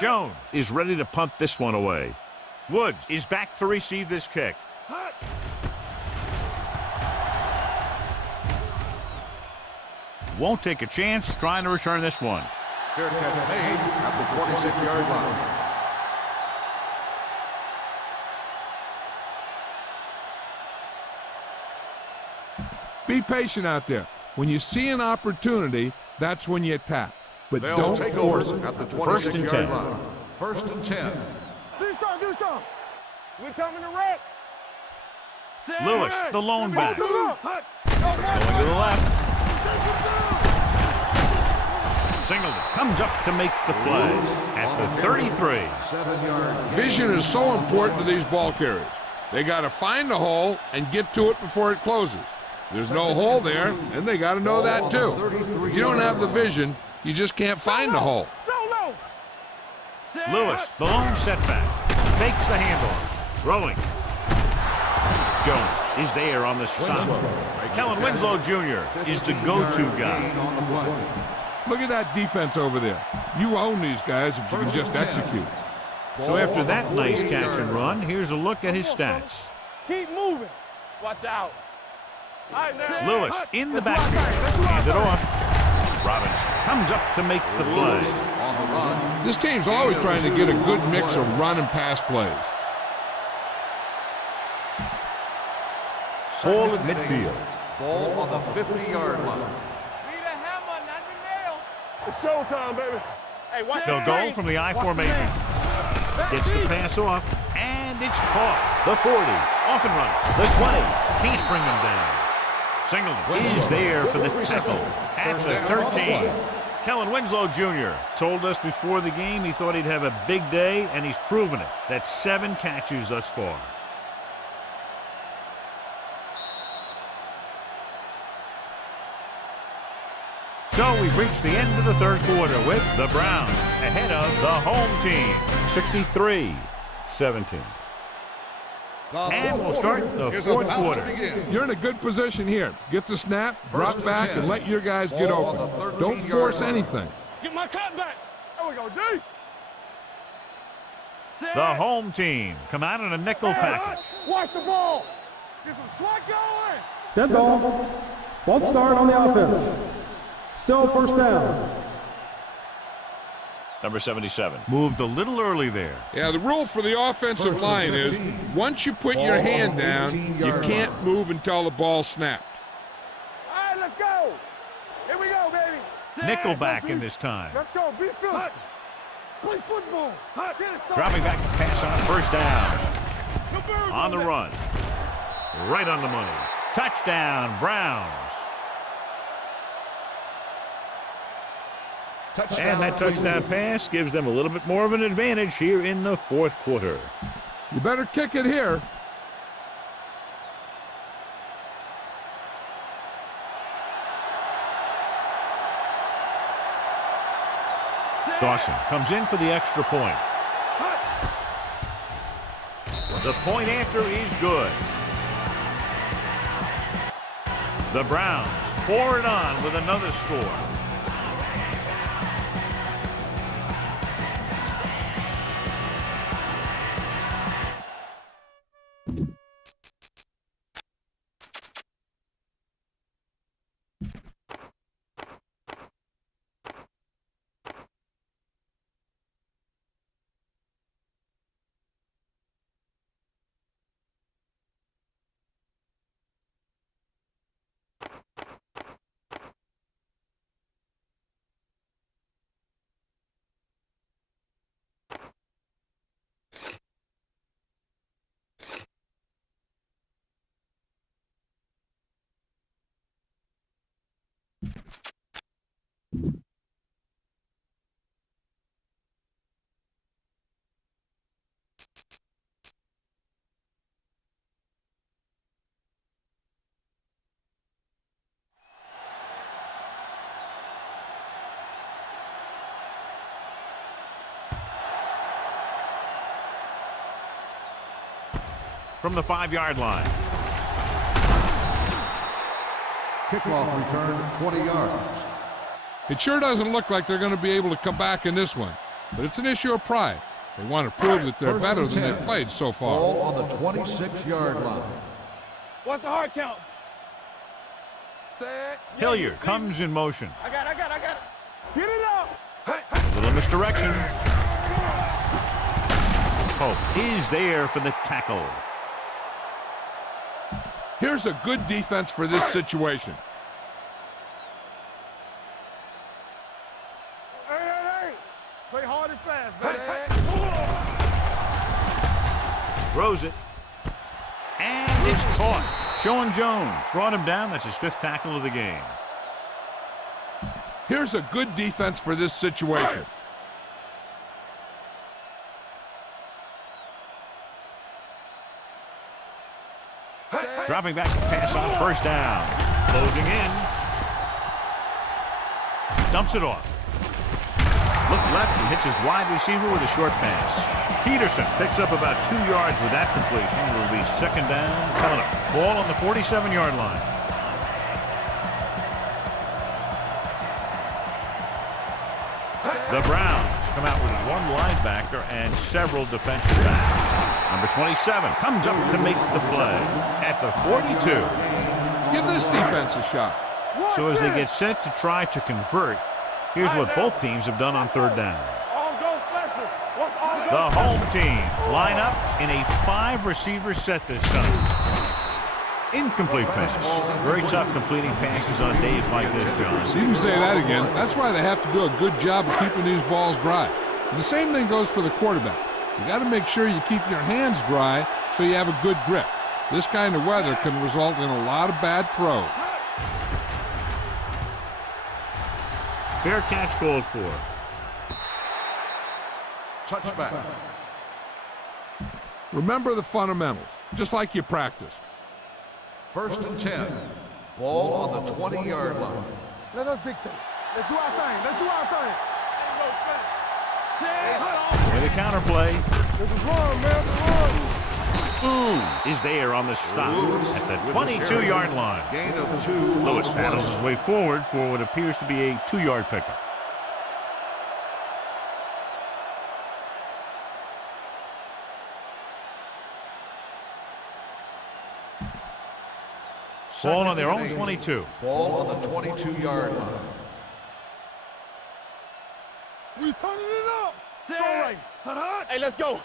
Jones is ready to punt this one away. Woods is back to receive this kick. Won't take a chance trying to return this one. Fair catch made at the 26-yard line. Be patient out there. When you see an opportunity, that's when you attack. But They'll don't take force over it. at the 1st and 10. 26-yard line. 1st and 10. Do something. We're coming to wreck. Lewis, the lone back. Go Going to the left. Singleton comes up to make the play at the 33. 7-yard. Vision is so important to these ball carriers. They got to find the hole and get to it before it closes. There's no hole there, and they got to know that too. If you don't have the vision, you just can't find the hole. Lewis, the lone setback, takes the handoff, throwing. Jones is there on the stop. Kellen Winslow Jr. is the go-to guy. Look at that defense over there. You own these guys if you can just execute. So after that nice catch and run, here's a look at his stats. Keep moving. Watch out. Lewis in the backfield, hand it off. Robinson comes up to make the play. On the run. This team's always trying to get a good mix of run and pass plays. Ball at midfield. Ball on the 50-yard line. Need a hammer, not the nail. It's showtime, baby. Hey, watch They'll go from the I formation. Gets the pass off, and it's caught. The 40, off and running. The 20, can't bring him down. Singleton is there for the tackle at the 13. Kellen Winslow Jr. told us before the game he thought he'd have a big day, and he's proven it. That's 7 catches thus far. So we've reached the end of the 3rd quarter with the Browns ahead of the home team, 63-17. And we'll start the Here's a fourth foul to quarter. begin. You're in a good position here. Get the snap, drop First and back, 10. and let your guys get Ball on open. the 13-yard Don't force line. anything. Get my cut back. There we go, D. The home team come out in a nickel package. Watch the ball. Get some slack going. Dead ball. False start on the offense. Still first down. Number 77. Moved a little early there. Yeah, the rule for the offensive line is once you put your hand down, you can't move until the ball's snapped. All right, let's go. Here we go, baby. Nickelback in this time. Let's go. Be physical. Play football. Get it, son. Dropping back to pass on first down. On the run. Right on the money. Touchdown, Browns. And that touchdown pass gives them a little bit more of an advantage here in the fourth quarter. You better kick it here. Dawson comes in for the extra point. The point after is good. The Browns pour it on with another score. From the 5-yard line. Kickoff return 20 yards. It sure doesn't look like they're going to be able to come back in this one, but it's an issue of pride. They want to prove that they're First better and than 10. they've played so far. Ball on the 26-yard line. What's the hard count? Set. Hilliard comes in motion. I got it. Get it up. Little misdirection. Pope is there for the tackle. Here's a good defense for this situation. Hey. Play hard and fast, baby. Throws it. And it's caught. Sean Jones brought him down. That's his 5th tackle of the game. Here's a good defense for this situation. Dropping back to pass on first down. Closing in. Dumps it off. Look left and hits his wide receiver with a short pass. Peterson picks up about 2 yards with that completion. It'll be second down coming up. Ball on the 47-yard line. The Browns come out with one linebacker and several defensive backs. Number 27 comes up to make the play at the 42. Give this defense a shot. So as they get set to try to convert, here's what both teams have done on third down. The home team line up in a 5-receiver set this time. Incomplete pass. Very tough completing passes on days like this, John. You can say that again. That's why they have to do a good job of keeping these balls dry. And the same thing goes for the quarterback. You got to make sure you keep your hands dry so you have a good grip. This kind of weather can result in a lot of bad throws. Fair catch called for. Touchback. Remember the fundamentals, just like you practiced. First and 10. Ball on the 20-yard line. Let us dictate. Let's do our thing. With a counterplay. This is wrong, man. is there on the stop at the 22-yard line. Gain of 2. Lewis paddles his way forward for what appears to be a 2-yard pickup. Ball on their own 22. Ball on the 22-yard line. We turning it up. Go right. Hey, let's go.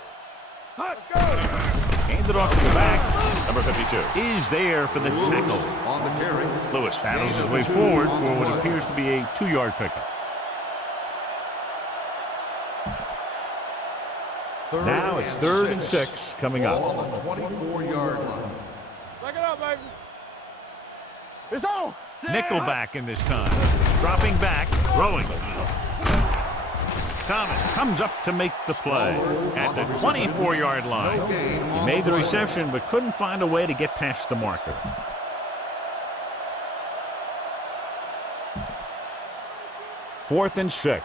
Let's go. Handed off to the back. Number 52 is there for the tackle. On the carry. Lewis paddles his way forward for what appears to be a 2-yard pickup. Now it's 3rd and 6 coming up. Ball on the 24-yard line. Back it up, baby. It's on. Nickelback in this time. Dropping back, throwing. Thomas comes up to make the play at the 24-yard line. He made the reception but couldn't find a way to get past the marker. Fourth and 6.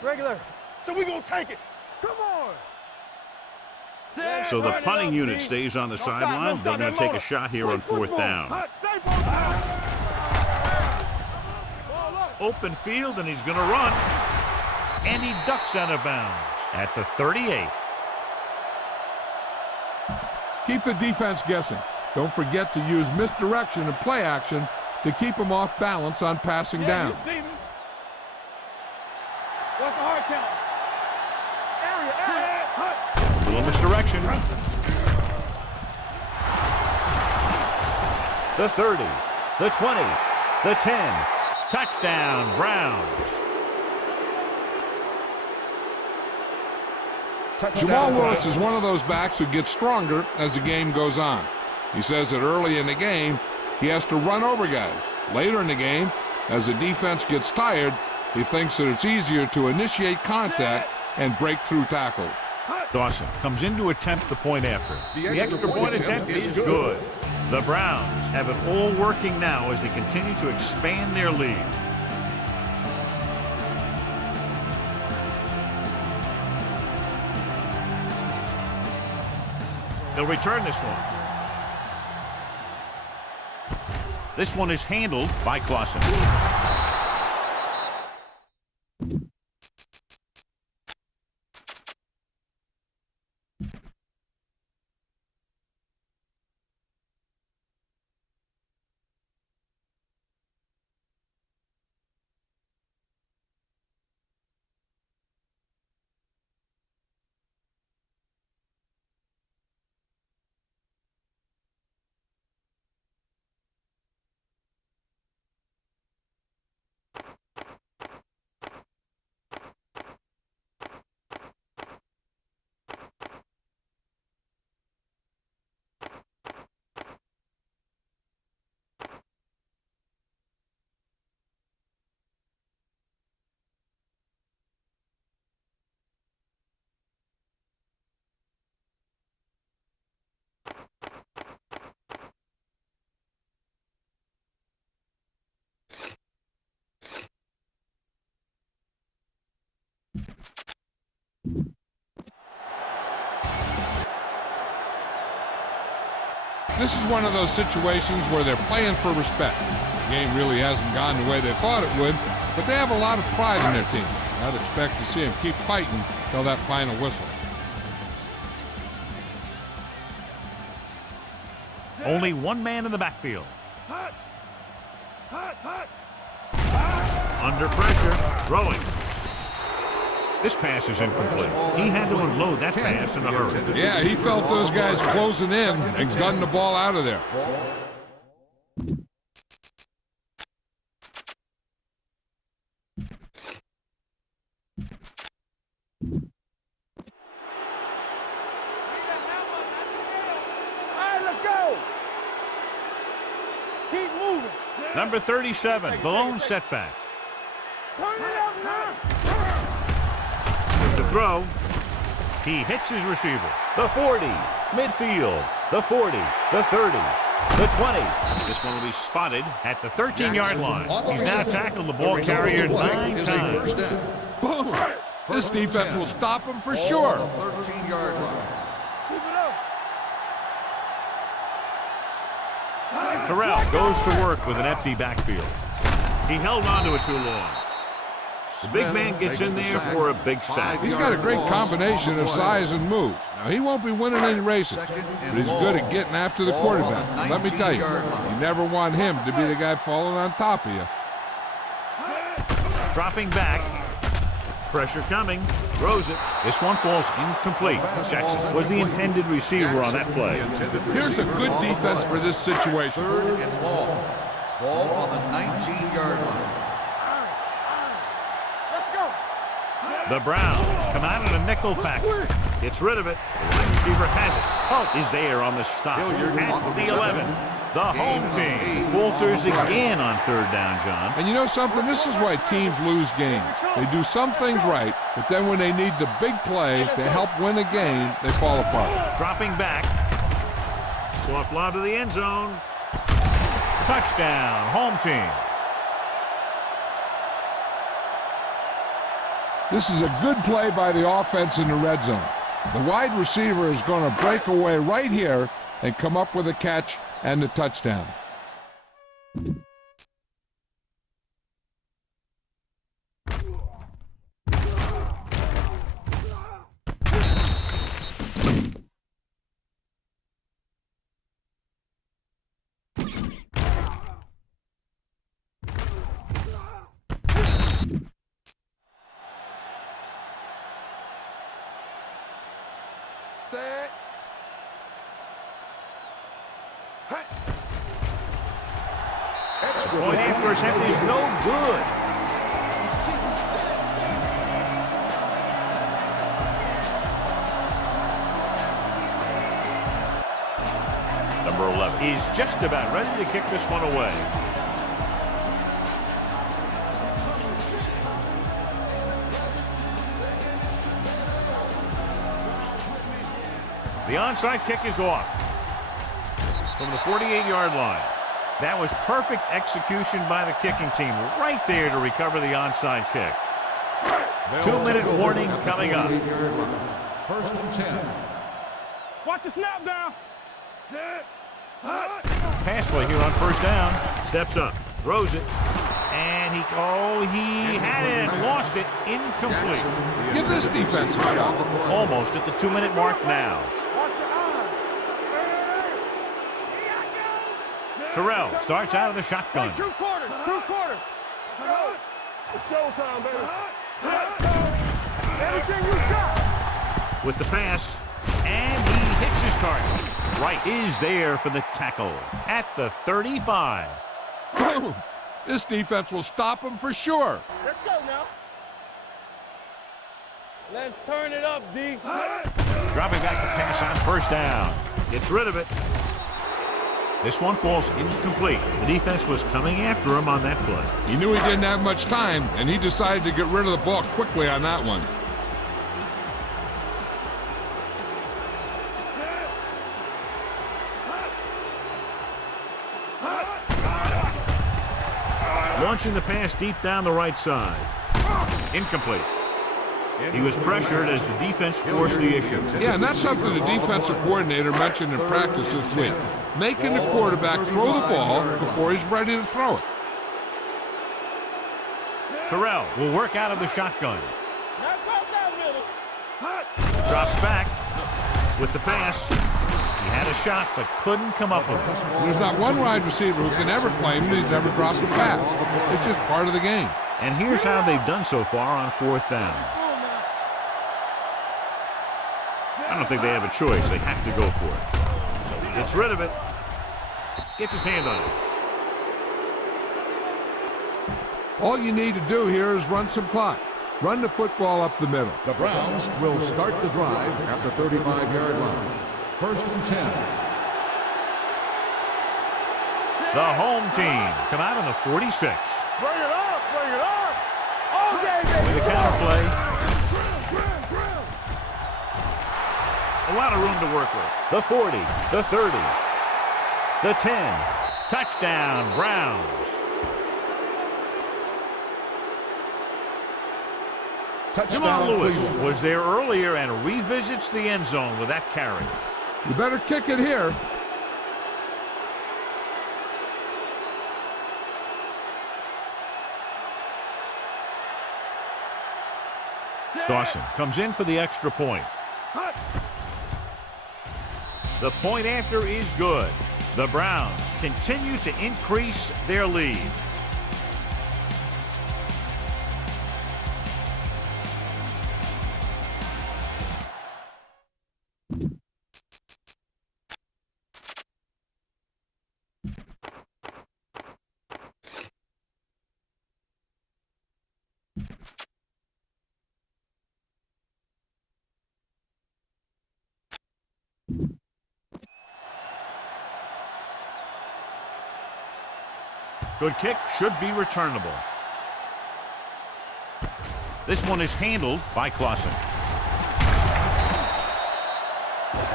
Regular. So we gonna take it. Come on. So the punting unit stays on the sideline. They're going to take a shot here on 4th down. Open field, and he's going to run. And he ducks out of bounds at the 38. Keep the defense guessing. Don't forget to use misdirection and play action to keep them off balance on passing down. You see me. What's the hard count? Area. Little misdirection. The 30, the 20, the 10. Touchdown, Browns. Jamal Lewis is one of those backs who gets stronger as the game goes on. He says that early in the game, he has to run over guys. Later in the game, as the defense gets tired, he thinks that it's easier to initiate contact and break through tackles. Dawson comes in to attempt the point after. The extra point attempt is good. The Browns have it all working now as they continue to expand their lead. They'll return this one. This one is handled by Clausen. This is one of those situations where they're playing for respect. The game really hasn't gone the way they thought it would, but they have a lot of pride in their team. I'd expect to see them keep fighting till that final whistle. Only one man in the backfield. Under pressure, throwing. This pass is incomplete. He had to unload that pass in a hurry. Yeah, he felt those guys closing in and gunned the ball out of there. Let's go. Keep moving. Number 37, the lone setback. Turn it up now. With the throw, he hits his receiver. The 40, midfield. The 40, the 30, the 20. This one will be spotted at the 13-yard line. He's now tackled the ball carrier 9 times. This First and defense 10. will stop them for Ball sure. on the 13-yard line. Terrell goes to work with an empty backfield. He held on to it too long. The big man gets in there for a big sack. He's got a great combination of size and moves. Now, he won't be winning any races, but he's good at getting after the quarterback. And let me tell you, you never want him to be the guy falling on top of you. Dropping back. Pressure coming. Throws it. This one falls incomplete. Jackson was the intended receiver on that play. Here's a good defense for this situation. Third and long. Ball on the 19-yard line. The Browns come out in a nickel package. Gets rid of it. The wide receiver has it. Hunt is there on the stop. At the 11. The home team falters again on third down, John. And you know something? This is why teams lose games. They do some things right, but then when they need the big play to help win a game, they fall apart. Dropping back. Soft lob to the end zone. Touchdown, home team. This is a good play by the offense in the red zone. The wide receiver is going to break away right here and come up with a catch and the touchdown. Set. Point after attempt is no good. Number 11 is just about ready to kick this one away. The onside kick is off from the 48-yard line. That was perfect execution by the kicking team right there to recover the onside kick. 2-minute warning coming up. First and 10. Watch the snap down. Set. Pass play here on first down. Steps up, throws it, and he had it and lost it. Incomplete. Give this defense a shot. Almost at the 2-minute mark now. Watch your eyes. Terrell starts out of the shotgun. Two quarters. It's showtime, baby. Everything you got. With the pass, and he hits his target. Wright is there for the tackle at the 35. Boom. This defense will stop him for sure. Let's go now. Let's turn it up, D. Dropping back to pass on first down. Gets rid of it. This one falls incomplete. The defense was coming after him on that play. He knew he didn't have much time, and he decided to get rid of the ball quickly on that one. Launching the pass deep down the right side. Incomplete. He was pressured as the defense forced the issue. Yeah, and that's something the defensive coordinator mentioned in practice this week. Making the quarterback throw the ball before he's ready to throw it. Terrell will work out of the shotgun. Drops back with the pass. He had a shot but couldn't come up with it. There's not one wide receiver who can ever claim that he's never dropped a pass. It's just part of the game. And here's how they've done so far on fourth down. I don't think they have a choice. They have to go for it. Gets rid of it. Gets his hand on it. All you need to do here is run some clock. Run the football up the middle. The Browns will start the drive at the 35-yard line. First and 10. The home team come out on the 46. Bring it up. All day, baby. With a counter play. A lot of room to work with. The 40, the 30, the 10. Touchdown, Browns. Jamal Lewis was there earlier and revisits the end zone with that carry. You better kick it here. Dawson comes in for the extra point. The point after is good. The Browns continue to increase their lead. Good kick, should be returnable. This one is handled by Clausen.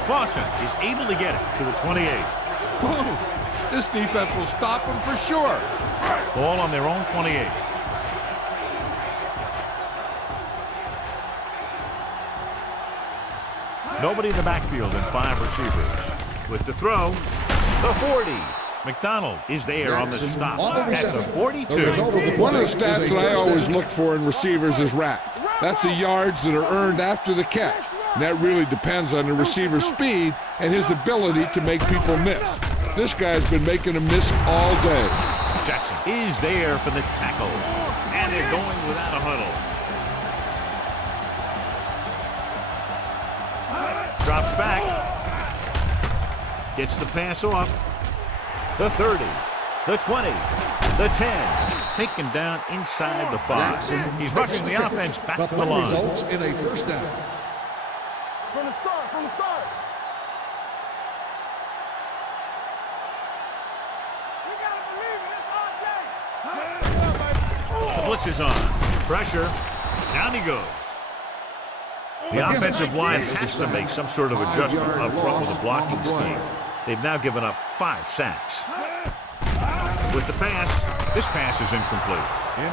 Clausen is able to get it to the 28. This defense will stop him for sure. Ball on their own 28. Nobody in the backfield and 5 receivers. With the throw, the 40. McDonald is there on the stop at the 42. One of the stats that I always look for in receivers is RAP. That's the yards that are earned after the catch. And that really depends on the receiver's speed and his ability to make people miss. This guy's been making them miss all day. Jackson is there for the tackle. And they're going without a huddle. Drops back. Gets the pass off. The 30, the 20, the 10. Taken down inside the 5. He's rushing the offense back to the line. Results in a first down. From the start, from the start. You gotta believe it, it's our day. The blitz is on. Pressure. Down he goes. The offensive line has to make some sort of adjustment up front with a blocking scheme. They've now given up 5 sacks. With the pass, this pass is incomplete.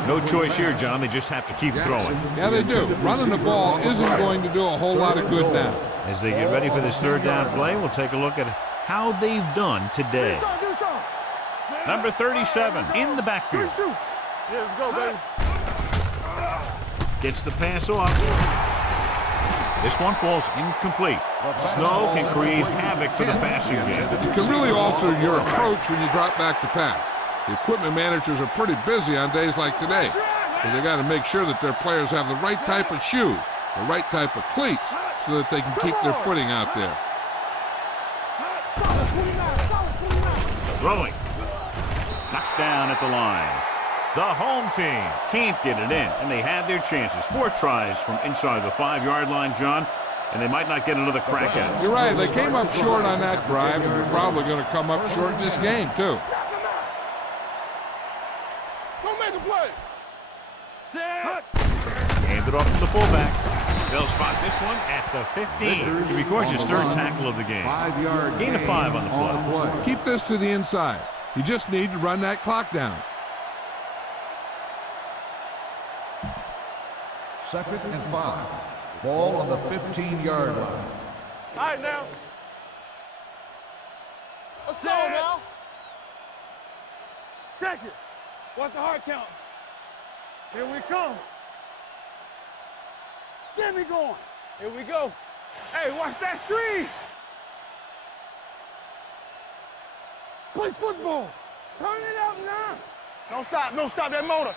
No choice here, John. They just have to keep throwing. Yeah, they do. Running the ball isn't going to do a whole lot of good now. As they get ready for this third down play, we'll take a look at how they've done today. Number 37 in the backfield. Yeah, let's go, baby. Gets the pass off. This one falls incomplete. Snow can create havoc for the passing game. You can really alter your approach when you drop back to pass. The equipment managers are pretty busy on days like today because they got to make sure that their players have the right type of shoes, the right type of cleats, so that they can keep their footing out there. Throwing. Knocked down at the line. The home team can't get it in, and they had their chances. 4 tries from inside the 5-yard line, John, and they might not get another crack at it. You're right. They came up short on that drive, and they're probably going to come up short in this game, too. Don't make a play. Hand it off to the fullback. They'll spot this one at the 15. He records his 3rd tackle of the game. 5-yard Gain of 5 on the play. Keep this to the inside. You just need to run that clock down. 2nd and 5. Ball on the 15-yard line. All right, now. Let's go, now. Check it. What's the hard count? Here we come. Get me going. Here we go. Hey, watch that screen. Play football. Turn it up now. Don't stop that motor.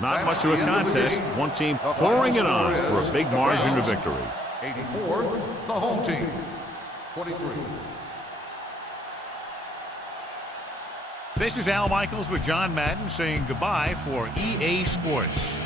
Not much of a contest. One team pouring it on for a big margin of victory. 84, the home team. 23. This is Al Michaels with John Madden saying goodbye for EA Sports.